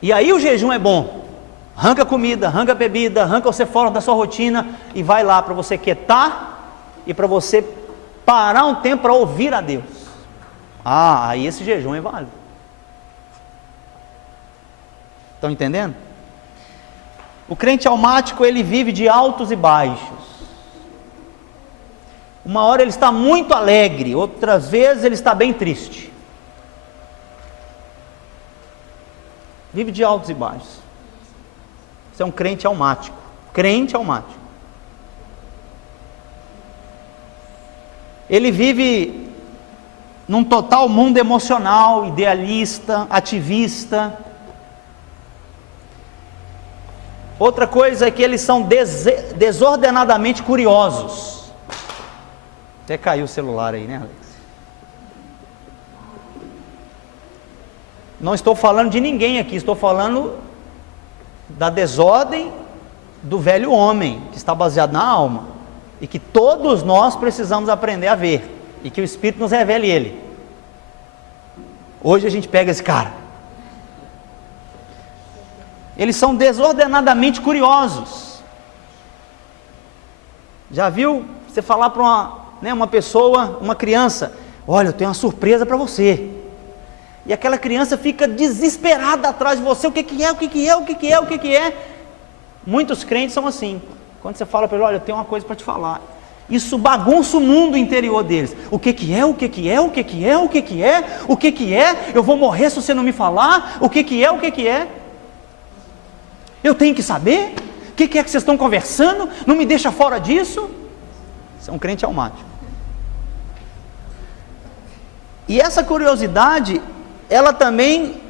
E aí o jejum é bom. Arranca comida, arranca bebida, arranca você fora da sua rotina, e vai lá para você quietar, e para você parar um tempo para ouvir a Deus. Aí esse jejum é válido. Estão entendendo? O crente almático, ele vive de altos e baixos. Uma hora ele está muito alegre, outras vezes ele está bem triste. Vive de altos e baixos. Isso é um crente almático. Crente almático. Ele vive num total mundo emocional, idealista, ativista. Outra coisa é que eles são desordenadamente curiosos. Até caiu o celular aí, né, Alex? Não estou falando de ninguém aqui, estou falando da desordem do velho homem, que está baseado na alma, e que todos nós precisamos aprender a ver, e que o Espírito nos revele ele. Hoje a gente pega esse cara. Eles são desordenadamente curiosos. Já viu você falar para uma pessoa, uma criança: olha, eu tenho uma surpresa para você. E aquela criança fica desesperada atrás de você: o que é, o que é, o que é, o que é. Muitos crentes são assim. Quando você fala para ele: olha, eu tenho uma coisa para te falar, isso bagunça o mundo interior deles. O que é, o que é, o que é, o que é, o que é, eu vou morrer se você não me falar, o que é, o que é. Eu tenho que saber, o que é que vocês estão conversando, não me deixa fora disso. Isso é um crente almático. E essa curiosidade, ela também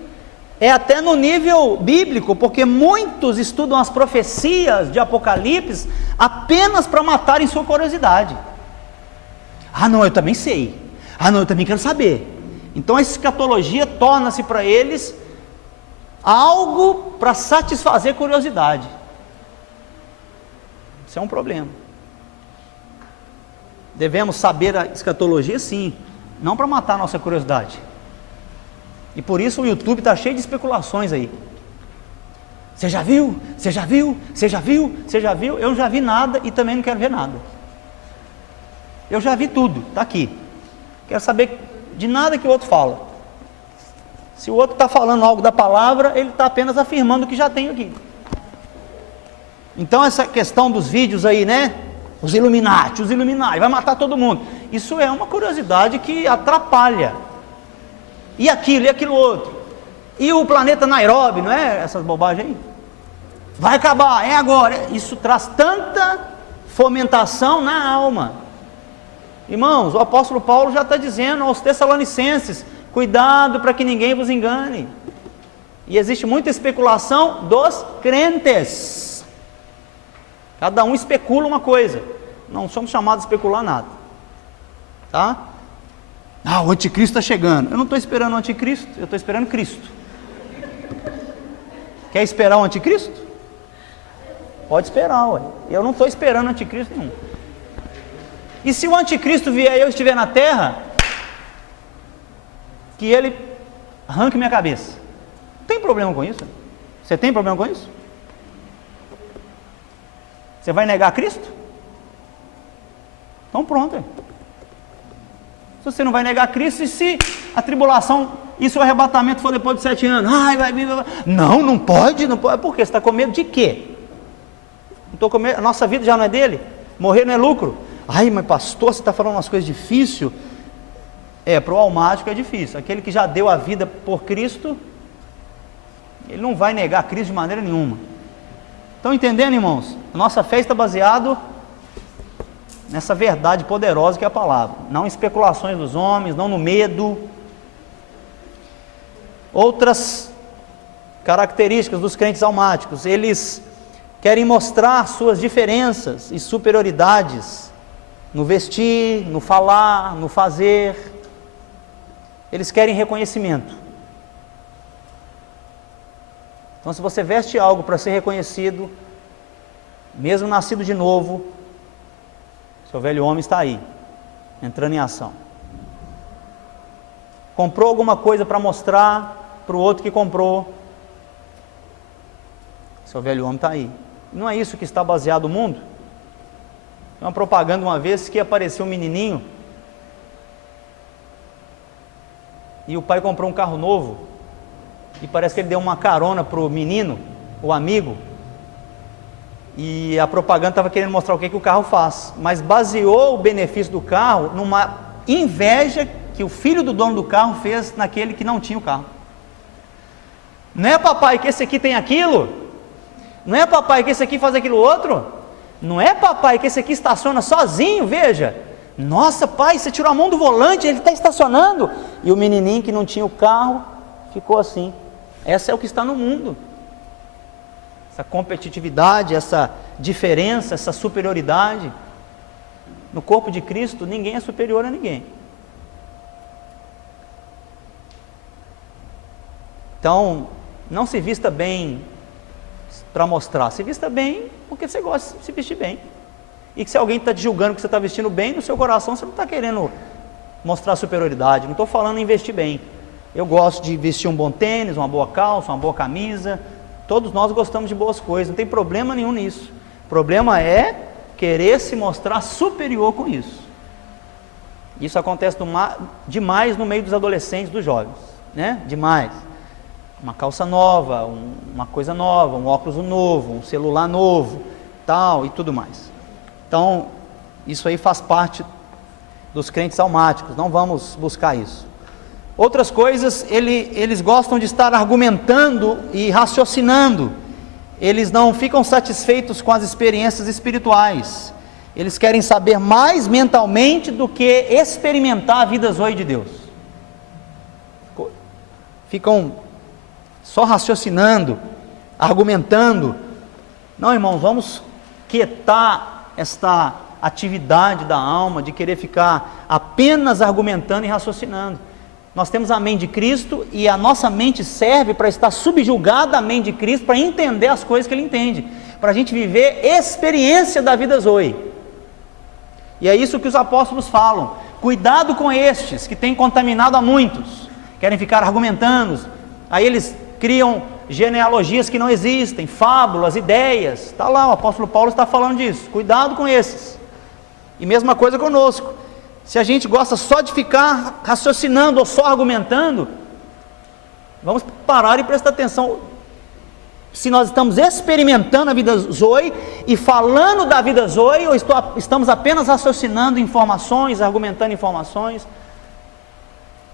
é até no nível bíblico, porque muitos estudam as profecias de Apocalipse apenas para matarem sua curiosidade. Não, eu também sei. Não, eu também quero saber. Então a escatologia torna-se para eles algo para satisfazer curiosidade. Isso é um problema. Devemos saber a escatologia, sim, não para matar a nossa curiosidade. E por isso o YouTube está cheio de especulações aí. Você já viu? Você já viu? Você já viu? Você já viu? Eu não já vi nada e também não quero ver nada. Eu já vi tudo, está aqui. Quero saber de nada que o outro fala. Se o outro está falando algo da palavra, ele está apenas afirmando o que já tem aqui. Então essa questão dos vídeos aí, né? Os Illuminati, vai matar todo mundo. Isso é uma curiosidade que atrapalha. E aquilo outro. E o planeta Nairobi, não é? Essas bobagens aí. Vai acabar, é agora. Isso traz tanta fomentação na alma. Irmãos, o apóstolo Paulo já está dizendo aos Tessalonicenses: cuidado para que ninguém vos engane. E existe muita especulação dos crentes. Cada um especula uma coisa. Não somos chamados a especular nada. Tá? O anticristo está chegando. Eu não estou esperando o anticristo, eu estou esperando Cristo. Quer esperar o anticristo? Pode esperar, ué. Eu não estou esperando anticristo nenhum. E se o anticristo vier e eu estiver na terra, que ele arranque minha cabeça. Tem problema com isso? Você tem problema com isso? Você vai negar Cristo? Então pronto. Se você não vai negar Cristo, e se a tribulação e se o arrebatamento for depois de 7 anos? Não pode. Por quê? Você está com medo de quê? Estou com medo. A nossa vida já não é dele? Morrer não é lucro? Mas pastor, você está falando umas coisas difíceis. Para o almático é difícil. Aquele que já deu a vida por Cristo, ele não vai negar Cristo de maneira nenhuma. Estão entendendo, irmãos? A nossa fé está baseada nessa verdade poderosa que é a palavra. Não em especulações dos homens, não no medo. Outras características dos crentes almáticos: eles querem mostrar suas diferenças e superioridades. no vestir, no falar, no fazer. Eles querem reconhecimento. Então, se você veste algo para ser reconhecido, mesmo nascido de novo, seu velho homem está aí, entrando em ação. Comprou alguma coisa para mostrar para o outro que comprou, seu velho homem está aí. Não é isso que está baseado o mundo? Tem uma propaganda uma vez que apareceu um menininho e o pai comprou um carro novo e parece que ele deu uma carona para o menino, o amigo, e a propaganda estava querendo mostrar o que o carro faz, mas baseou o benefício do carro numa inveja que o filho do dono do carro fez naquele que não tinha o carro. Não é, papai, que esse aqui tem aquilo? Não é, papai, que esse aqui faz aquilo outro? Não é, papai, que esse aqui estaciona sozinho, veja. Nossa, pai, você tirou a mão do volante, ele está estacionando. E o menininho que não tinha o carro ficou assim. Essa é o que está no mundo. Essa competitividade, essa diferença, essa superioridade. No corpo de Cristo, ninguém é superior a ninguém. Então, não se vista bem para mostrar, se vista bem porque você gosta de se vestir bem. E que se alguém está te julgando que você está vestindo bem, no seu coração você não está querendo mostrar superioridade. Não estou falando em vestir bem. Eu gosto de vestir um bom tênis, uma boa calça, uma boa camisa. Todos nós gostamos de boas coisas, não tem problema nenhum nisso. O problema é querer se mostrar superior com isso. Isso acontece demais no meio dos adolescentes, dos jovens, né? Demais. Uma calça nova, uma coisa nova, um óculos novo, um celular novo, tal e tudo mais. Então, isso aí faz parte dos crentes almáticos, não vamos buscar isso. Outras coisas, eles gostam de estar argumentando e raciocinando. Eles não ficam satisfeitos com as experiências espirituais. Eles querem saber mais mentalmente do que experimentar a vida zoe de Deus. Ficam só raciocinando, argumentando. Não, irmãos, vamos quietar esta atividade da alma de querer ficar apenas argumentando e raciocinando. Nós temos a mente de Cristo e a nossa mente serve para estar subjugada à mente de Cristo, para entender as coisas que Ele entende, para a gente viver experiência da vida zoe. E é isso que os apóstolos falam: cuidado com estes que têm contaminado a muitos, querem ficar argumentando, aí eles criam genealogias que não existem, fábulas, ideias, está lá, o apóstolo Paulo está falando disso, cuidado com esses. E mesma coisa conosco. Se a gente gosta só de ficar raciocinando ou só argumentando, vamos parar e prestar atenção se nós estamos experimentando a vida zoe e falando da vida zoe, ou estamos apenas raciocinando informações, argumentando informações,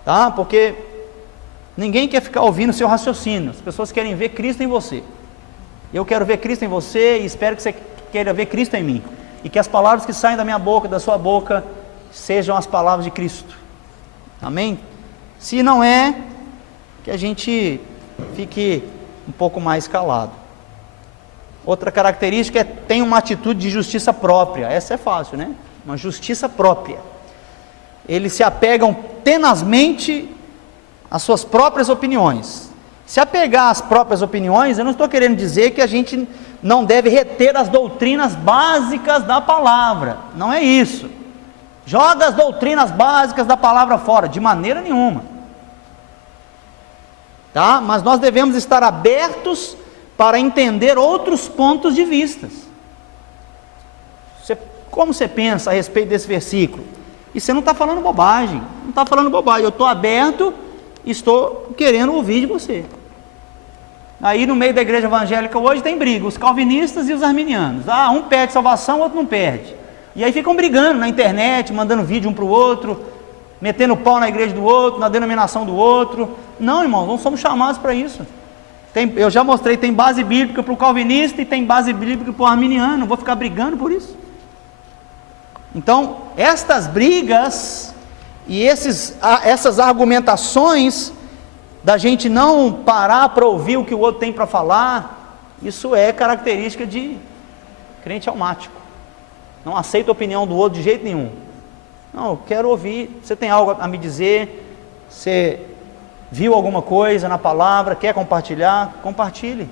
tá? Porque ninguém quer ficar ouvindo o seu raciocínio, as pessoas querem ver Cristo em você. Eu quero ver Cristo em você e espero que você queira ver Cristo em mim, e que as palavras que saem da minha boca, da sua boca, sejam as palavras de Cristo. Amém? Se não é, que a gente fique um pouco mais calado. Outra característica é tem uma atitude de justiça própria. Essa é fácil, né? Uma justiça própria. Eles se apegam tenazmente às suas próprias opiniões. Se apegar às próprias opiniões, eu não estou querendo dizer que a gente não deve reter as doutrinas básicas da palavra. Não é isso. Joga as doutrinas básicas da palavra fora, de maneira nenhuma. Tá? Mas nós devemos estar abertos para entender outros pontos de vista. Como você pensa a respeito desse versículo? E você não está falando bobagem, não está falando bobagem, eu estou aberto, estou querendo ouvir de você. Aí no meio da igreja evangélica hoje tem briga, os calvinistas e os arminianos. Um perde salvação, o outro não perde. E aí ficam brigando na internet, mandando vídeo um para o outro, metendo pau na igreja do outro, na denominação do outro. Não, irmãos, não somos chamados para isso. Eu já mostrei, tem base bíblica para o calvinista e tem base bíblica para o arminiano, não vou ficar brigando por isso. Então, estas brigas e essas argumentações da gente não parar para ouvir o que o outro tem para falar, isso é característica de crente almático. não aceito a opinião do outro de jeito nenhum. Não, eu quero ouvir, você tem algo a me dizer, você viu alguma coisa na palavra, quer compartilhar? Compartilhe.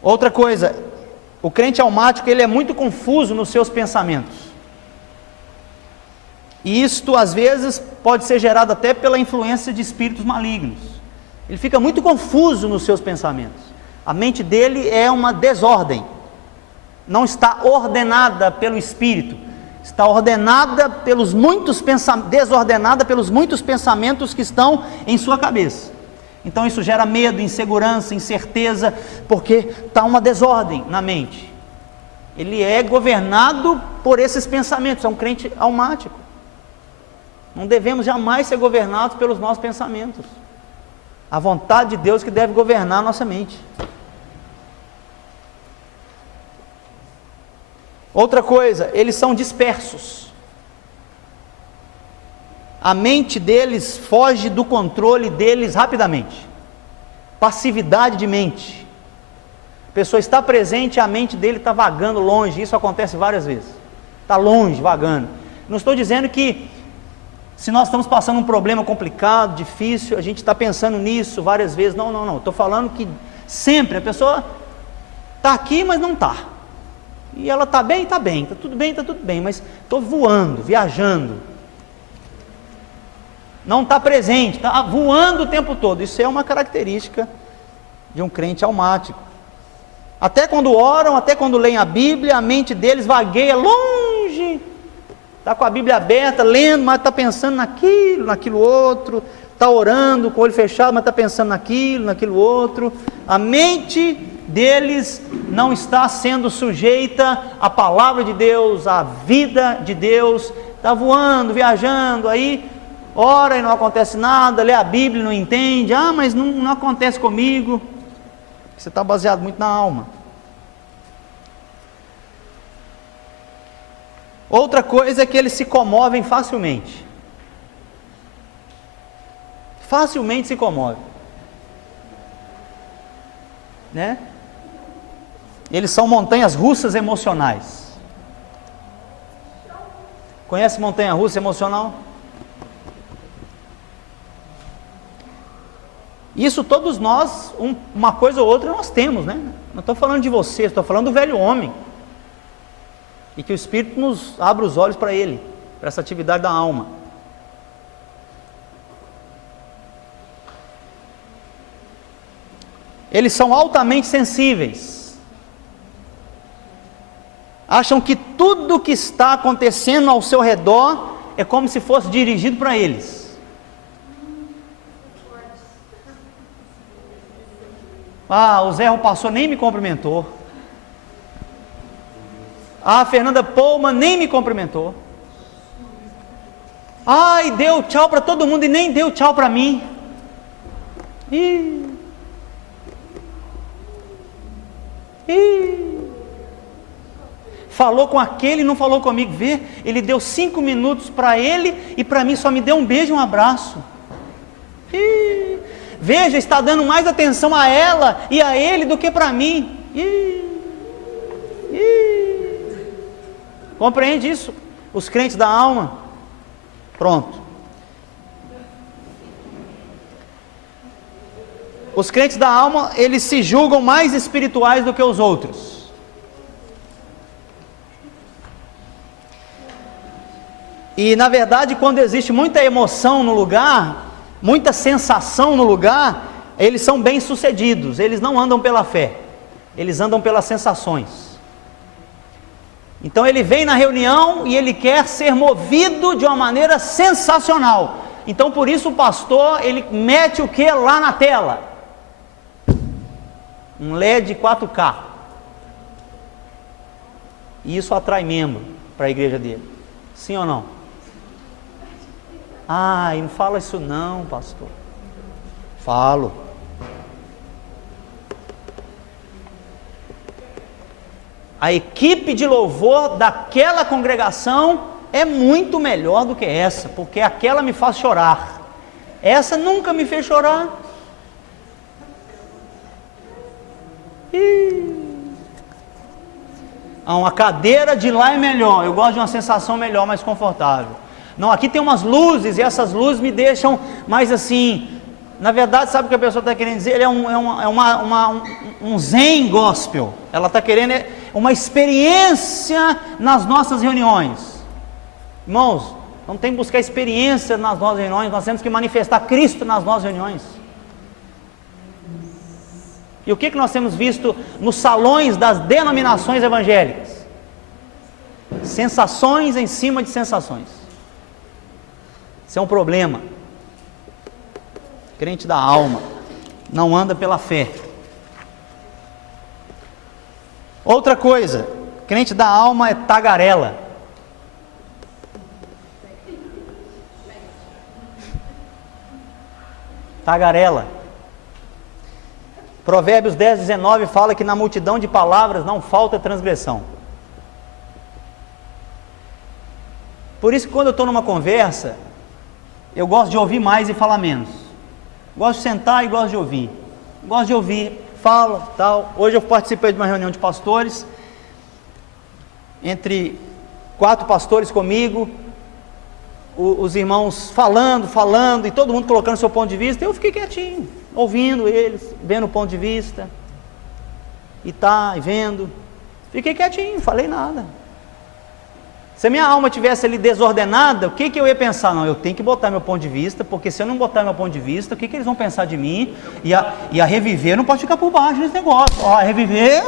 Outra coisa, o crente almático, ele é muito confuso nos seus pensamentos. E isto, às vezes, pode ser gerado até pela influência de espíritos malignos. Ele fica muito confuso nos seus pensamentos. A mente dele é uma desordem. Não está ordenada pelo Espírito. Está ordenada pelos muitos desordenada pelos muitos pensamentos que estão em sua cabeça. Então isso gera medo, insegurança, incerteza, porque está uma desordem na mente. Ele é governado por esses pensamentos, é um crente almático. Não devemos jamais ser governados pelos nossos pensamentos. A vontade de Deus que deve governar a nossa mente. Outra coisa, eles são dispersos. A mente deles foge do controle deles rapidamente. Passividade de mente. A pessoa está presente, a mente dele está vagando longe. Isso acontece várias vezes. Está longe, vagando. Não estou dizendo que se nós estamos passando um problema complicado, difícil, a gente está pensando nisso várias vezes. Não. Estou falando que sempre a pessoa está aqui, mas não está. E ela está bem, está tudo bem, mas estou voando, viajando. Não está presente, está voando o tempo todo. Isso é uma característica de um crente almático. Até quando oram, até quando leem a Bíblia, a mente deles vagueia longe. Está com a Bíblia aberta, lendo, mas está pensando naquilo outro. Está orando com o olho fechado, mas está pensando naquilo outro. A mente deles não está sendo sujeita à palavra de Deus, à vida de Deus. Está voando, viajando, aí ora e não acontece nada, lê a Bíblia e não entende. Mas não acontece comigo. Você está baseado muito na alma. Outra coisa é que eles se comovem facilmente. Facilmente se comovem. Né? Eles são montanhas russas emocionais. Conhece montanha russa emocional? Isso todos nós, uma coisa ou outra nós temos, né? Não estou falando de você, estou falando do velho homem. E que o Espírito nos abra os olhos para ele, para essa atividade da alma. Eles são altamente sensíveis. Acham que tudo que está acontecendo ao seu redor é como se fosse dirigido para eles. O Zé passou, nem me cumprimentou. A Fernanda Pouma nem me cumprimentou. E deu tchau para todo mundo e nem deu tchau para mim. Falou com aquele e não falou comigo. Ele deu 5 minutos para ele e para mim só me deu um beijo e um abraço. Veja, está dando mais atenção a ela e a ele do que para mim. Compreende isso? Os crentes da alma. Pronto. Os crentes da alma, eles se julgam mais espirituais do que os outros. E na verdade, quando existe muita emoção no lugar, muita sensação no lugar, eles são bem-sucedidos. Eles não andam pela fé, eles andam pelas sensações. Então ele vem na reunião e ele quer ser movido de uma maneira sensacional. Então por isso o pastor, ele mete o que lá na tela? Um LED 4K. E isso atrai membro para a igreja dele. Sim ou não? Não fala isso não, pastor. Falo. A equipe de louvor daquela congregação é muito melhor do que essa, porque aquela me faz chorar. Essa nunca me fez chorar. Uma cadeira de lá é melhor, eu gosto de uma sensação melhor, mais confortável. Não, aqui tem umas luzes e essas luzes me deixam mais assim. Na verdade, sabe o que a pessoa está querendo dizer? Ele é um zen gospel. Ela está querendo uma experiência nas nossas reuniões. Irmãos, não tem que buscar experiência nas nossas reuniões, nós temos que manifestar Cristo nas nossas reuniões. E o que nós temos visto nos salões das denominações evangélicas? Sensações em cima de sensações. Isso é um problema. Crente da alma não anda pela fé. Outra coisa, crente da alma é tagarela. Tagarela. Provérbios 10, 19 fala que na multidão de palavras não falta transgressão. Por isso que quando eu estou numa conversa, eu gosto de ouvir mais e falar menos. Gosto de sentar e gosto de ouvir. Gosto de ouvir, falo, tal. Hoje eu participei de uma reunião de pastores, entre 4 pastores comigo, os irmãos falando, e todo mundo colocando seu ponto de vista. Eu fiquei quietinho, ouvindo eles, vendo o ponto de vista, e vendo. Fiquei quietinho, não falei nada. Se a minha alma tivesse ali desordenada, o que eu ia pensar? Não, eu tenho que botar meu ponto de vista, porque se eu não botar meu ponto de vista, o que eles vão pensar de mim? E a reviver não pode ficar por baixo desse negócio. Ó, reviver.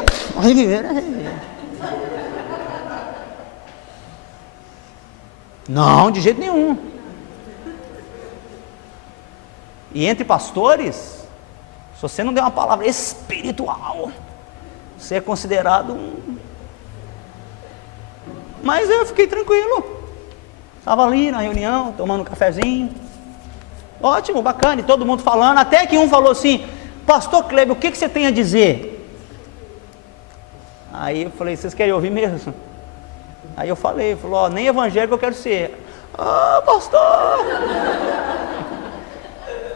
Não, de jeito nenhum. E entre pastores, se você não der uma palavra espiritual, você é considerado Mas eu fiquei tranquilo. Estava ali na reunião, tomando um cafezinho. Ótimo, bacana, e todo mundo falando, até que um falou assim: Pastor Kleber, o que você tem a dizer? Aí eu falei: vocês querem ouvir mesmo? Aí eu falei, ó, nem evangélico eu quero ser. Pastor!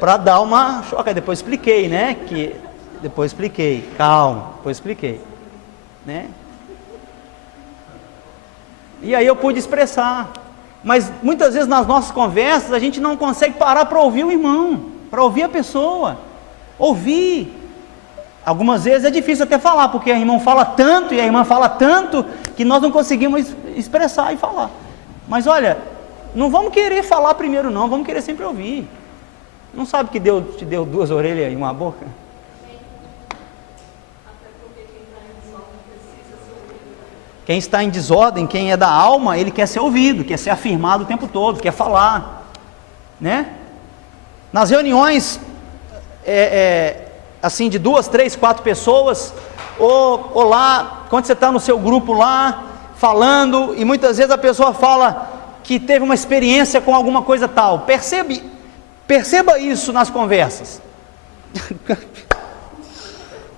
Para dar uma choque. Aí depois expliquei, né? Depois expliquei, calma, depois expliquei, né? E aí eu pude expressar. Mas muitas vezes nas nossas conversas a gente não consegue parar para ouvir o irmão, para ouvir a pessoa, ouvir. Algumas vezes é difícil até falar, porque o irmão fala tanto e a irmã fala tanto que nós não conseguimos expressar e falar. Mas olha, não vamos querer falar primeiro não, vamos querer sempre ouvir. Não sabe que Deus te deu 2 orelhas e uma boca? Quem está em desordem, quem é da alma, ele quer ser ouvido, quer ser afirmado o tempo todo, quer falar, né? Nas reuniões, assim, de 2, 3, 4 pessoas, ou lá, quando você está no seu grupo lá, falando, e muitas vezes a pessoa fala que teve uma experiência com alguma coisa tal. Perceba isso nas conversas.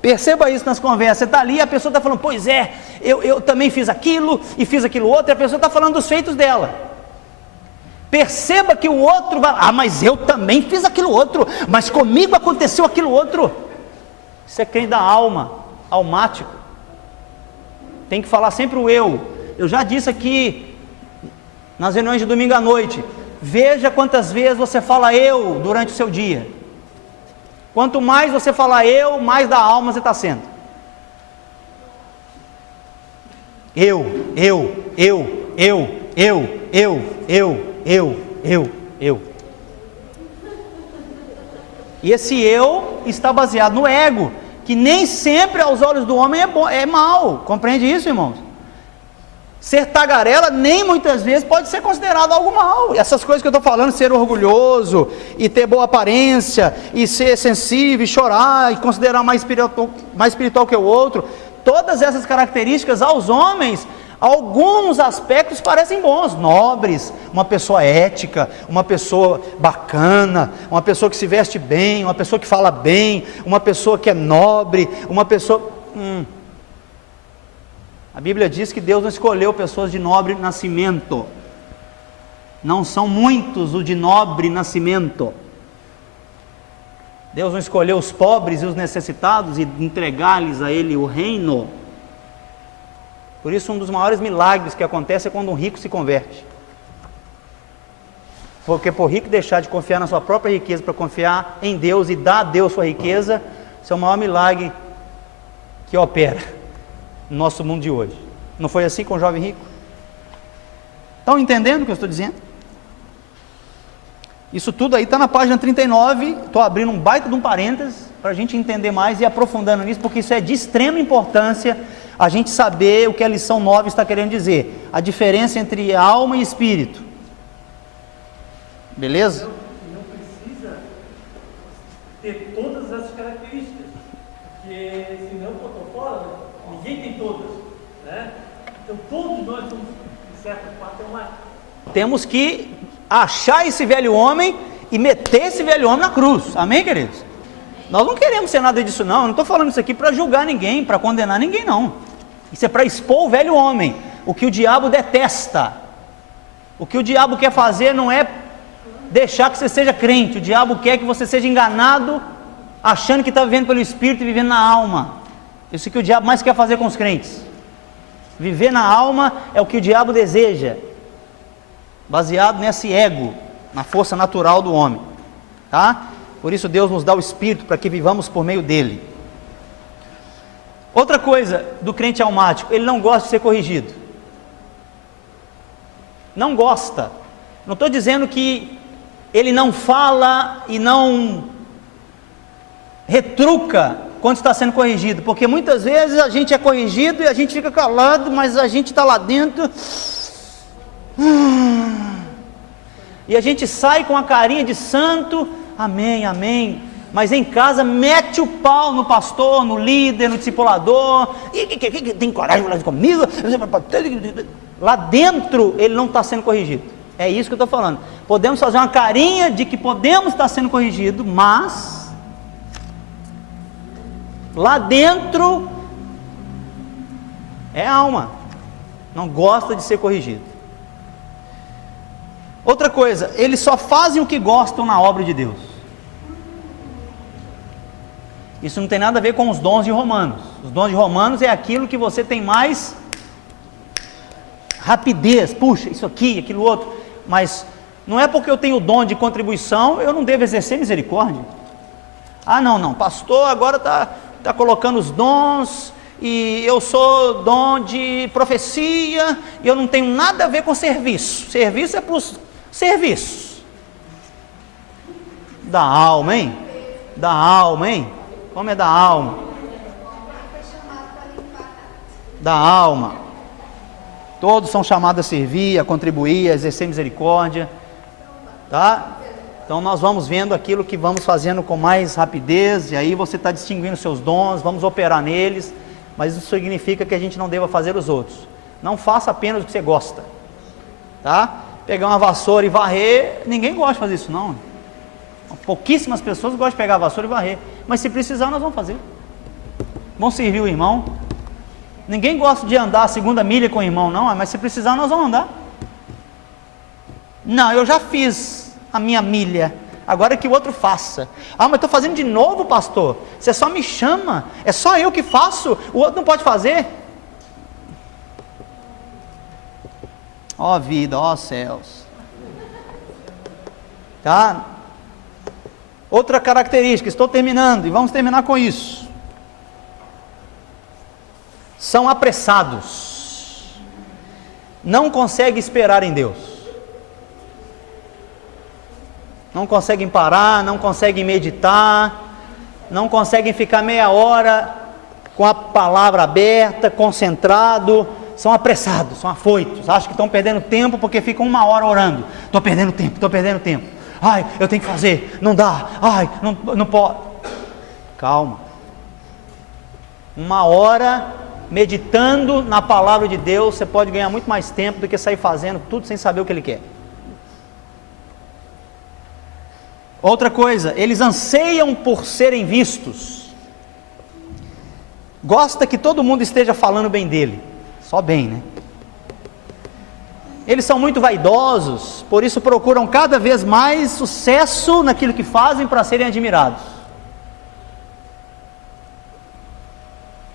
Perceba isso nas conversas. Você está ali e a pessoa está falando: pois é, eu também fiz aquilo e fiz aquilo outro, e a pessoa está falando dos feitos dela. Perceba que o outro vai: mas eu também fiz aquilo outro, mas comigo aconteceu aquilo outro. Isso é crente da alma, almático. Tem que falar sempre o eu. Eu já disse aqui nas reuniões de domingo à noite: veja quantas vezes você fala eu durante o seu dia. Quanto mais você falar eu, mais da alma você está sendo. Eu. E esse eu está baseado no ego, que nem sempre aos olhos do homem é mal. Compreende isso, irmãos? Ser tagarela nem muitas vezes pode ser considerado algo mal. Essas coisas que eu estou falando, ser orgulhoso, e ter boa aparência, e ser sensível, e chorar, e considerar mais espiritual que o outro, todas essas características aos homens, alguns aspectos parecem bons, nobres, uma pessoa ética, uma pessoa bacana, uma pessoa que se veste bem, uma pessoa que fala bem, uma pessoa que é nobre, uma pessoa... A Bíblia diz que Deus não escolheu pessoas de nobre nascimento. Não são muitos os de nobre nascimento. Deus não escolheu os pobres e os necessitados e entregar-lhes a Ele o reino. Por isso, um dos maiores milagres que acontece é quando um rico se converte. Porque por rico deixar de confiar na sua própria riqueza para confiar em Deus e dar a Deus sua riqueza, isso é o maior milagre que opera no nosso mundo de hoje. Não foi assim com o jovem rico? Estão entendendo o que eu estou dizendo? Isso tudo aí está na página 39, estou abrindo um baita de um parênteses, para a gente entender mais e aprofundando nisso, porque isso é de extrema importância, a gente saber o que a lição 9 está querendo dizer, a diferença entre alma e espírito. Beleza? Não precisa ter todas essas características, porque senão eu estou fora, ninguém tem todas, né? Então todos nós somos, de certa parte, temos que achar esse velho homem e meter esse velho homem na cruz, amém, queridos? Nós não queremos ser nada disso não, eu não estou falando isso aqui para julgar ninguém, para condenar ninguém não, isso é para expor o velho homem, o que o diabo detesta, o que o diabo quer fazer não é deixar que você seja crente, o diabo quer que você seja enganado, achando que está vivendo pelo Espírito e vivendo na alma, isso que o diabo mais quer fazer com os crentes, viver na alma é o que o diabo deseja, baseado nesse ego, na força natural do homem, tá? Por isso Deus nos dá o Espírito, para que vivamos por meio dele. Outra coisa do crente almático, ele não gosta de ser corrigido, não gosta, não estou dizendo que ele não fala e não retruca quando está sendo corrigido, porque muitas vezes a gente é corrigido e a gente fica calado, mas a gente está lá dentro, e a gente sai com a carinha de santo, amém, amém, mas em casa mete o pau no pastor, no líder, no discipulador, e tem coragem de falar comigo, lá dentro ele não está sendo corrigido, é isso que eu estou falando, podemos fazer uma carinha de que podemos estar sendo corrigido, mas lá dentro é alma, não gosta de ser corrigido. Outra coisa, eles só fazem o que gostam na obra de Deus. Isso não tem nada a ver com os dons de Romanos. Os dons de Romanos é aquilo que você tem mais rapidez, puxa, isso aqui, aquilo outro, mas não é porque eu tenho o dom de contribuição, eu não devo exercer misericórdia. Ah não, pastor agora está colocando os dons, e eu sou dom de profecia, e eu não tenho nada a ver com serviço. Serviço é para os serviços da alma, hein? Da alma, hein? Como é da alma? Da alma. Todos são chamados a servir, a contribuir, a exercer misericórdia, tá? Então nós vamos vendo aquilo que vamos fazendo com mais rapidez, e aí você está distinguindo seus dons, vamos operar neles, mas isso significa que a gente não deva fazer os outros. Não faça apenas o que você gosta, tá? Pegar uma vassoura e varrer, ninguém gosta de fazer isso não. Pouquíssimas pessoas gostam de pegar a vassoura e varrer, mas se precisar nós vamos fazer. Vamos servir o irmão. Ninguém gosta de andar a segunda milha com o irmão não, mas se precisar nós vamos andar. Não, eu já fiz a minha milha, agora que o outro faça. Ah, mas estou fazendo de novo, pastor, você só me chama, é só eu que faço, o outro não pode fazer. Ó vida, ó céus, tá? Outra característica, estou terminando e vamos terminar com isso, são apressados, não conseguem esperar em Deus, não conseguem parar, não conseguem meditar, não conseguem ficar meia hora com a palavra aberta, concentrado, são apressados, são afoitos, acham que estão perdendo tempo porque ficam uma hora orando, estou perdendo tempo, ai, eu tenho que fazer, não dá, ai, não pode, calma, uma hora meditando na palavra de Deus, você pode ganhar muito mais tempo do que sair fazendo tudo sem saber o que Ele quer. Outra coisa, eles anseiam por serem vistos, gosta que todo mundo esteja falando bem dele, só bem, né? Eles são muito vaidosos, por isso procuram cada vez mais sucesso naquilo que fazem para serem admirados.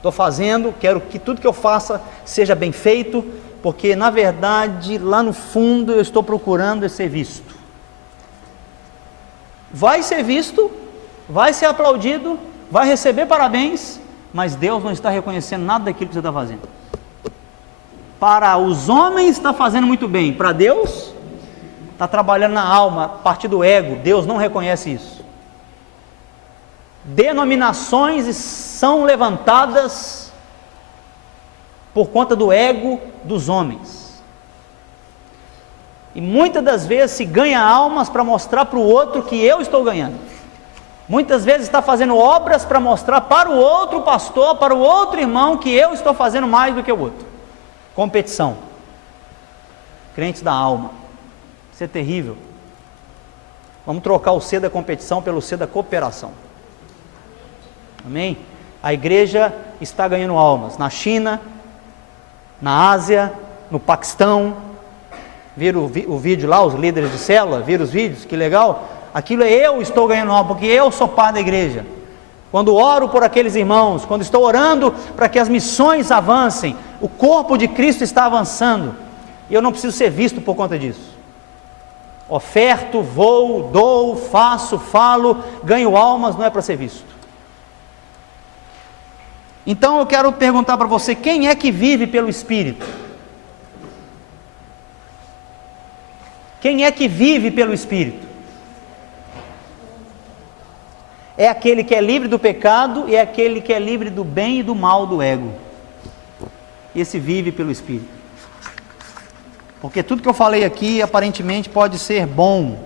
estou fazendo, quero que tudo que eu faça seja bem feito, porque na verdade lá no fundo eu estou procurando ser visto. Vai ser visto, vai ser aplaudido, vai receber parabéns, mas Deus não está reconhecendo nada daquilo que você está fazendo. Para os homens está fazendo muito bem, para Deus está trabalhando na alma, a partir do ego. Deus não reconhece isso. Denominações são levantadas por conta do ego dos homens, e muitas das vezes se ganha almas para mostrar para o outro que eu estou ganhando. Muitas vezes está fazendo obras para mostrar para o outro pastor, para o outro irmão, que eu estou fazendo mais do que o outro. Competição. Crentes da alma. Isso é terrível. Vamos trocar o C da competição pelo C da cooperação. Amém? A igreja está ganhando almas na China, na Ásia, no Paquistão. Viram o vídeo lá, os líderes de célula? Viram os vídeos? Que legal! Aquilo é eu estou ganhando alma, porque eu sou pai da igreja. Quando oro por aqueles irmãos, quando estou orando para que as missões avancem, o corpo de Cristo está avançando, e eu não preciso ser visto por conta disso. Oferto, vou, dou, faço, falo, ganho almas, não é para ser visto. Então eu quero perguntar para você, quem é que vive pelo Espírito? Quem é que vive pelo Espírito? É aquele que é livre do pecado e é aquele que é livre do bem e do mal do ego. Esse vive pelo Espírito. Porque tudo que eu falei aqui aparentemente pode ser bom,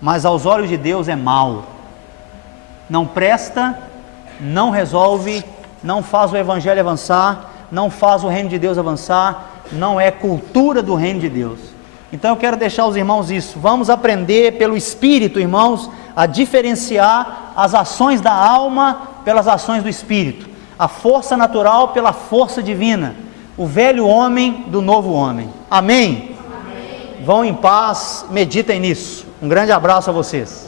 mas aos olhos de Deus é mal. Não presta, não resolve, não faz o evangelho avançar, não faz o reino de Deus avançar, não é cultura do reino de Deus. Então eu quero deixar os irmãos isso. Vamos aprender pelo Espírito, irmãos, a diferenciar as ações da alma pelas ações do Espírito, a força natural pela força divina, o velho homem do novo homem. Amém? Amém. Vão em paz, meditem nisso. Um grande abraço a vocês.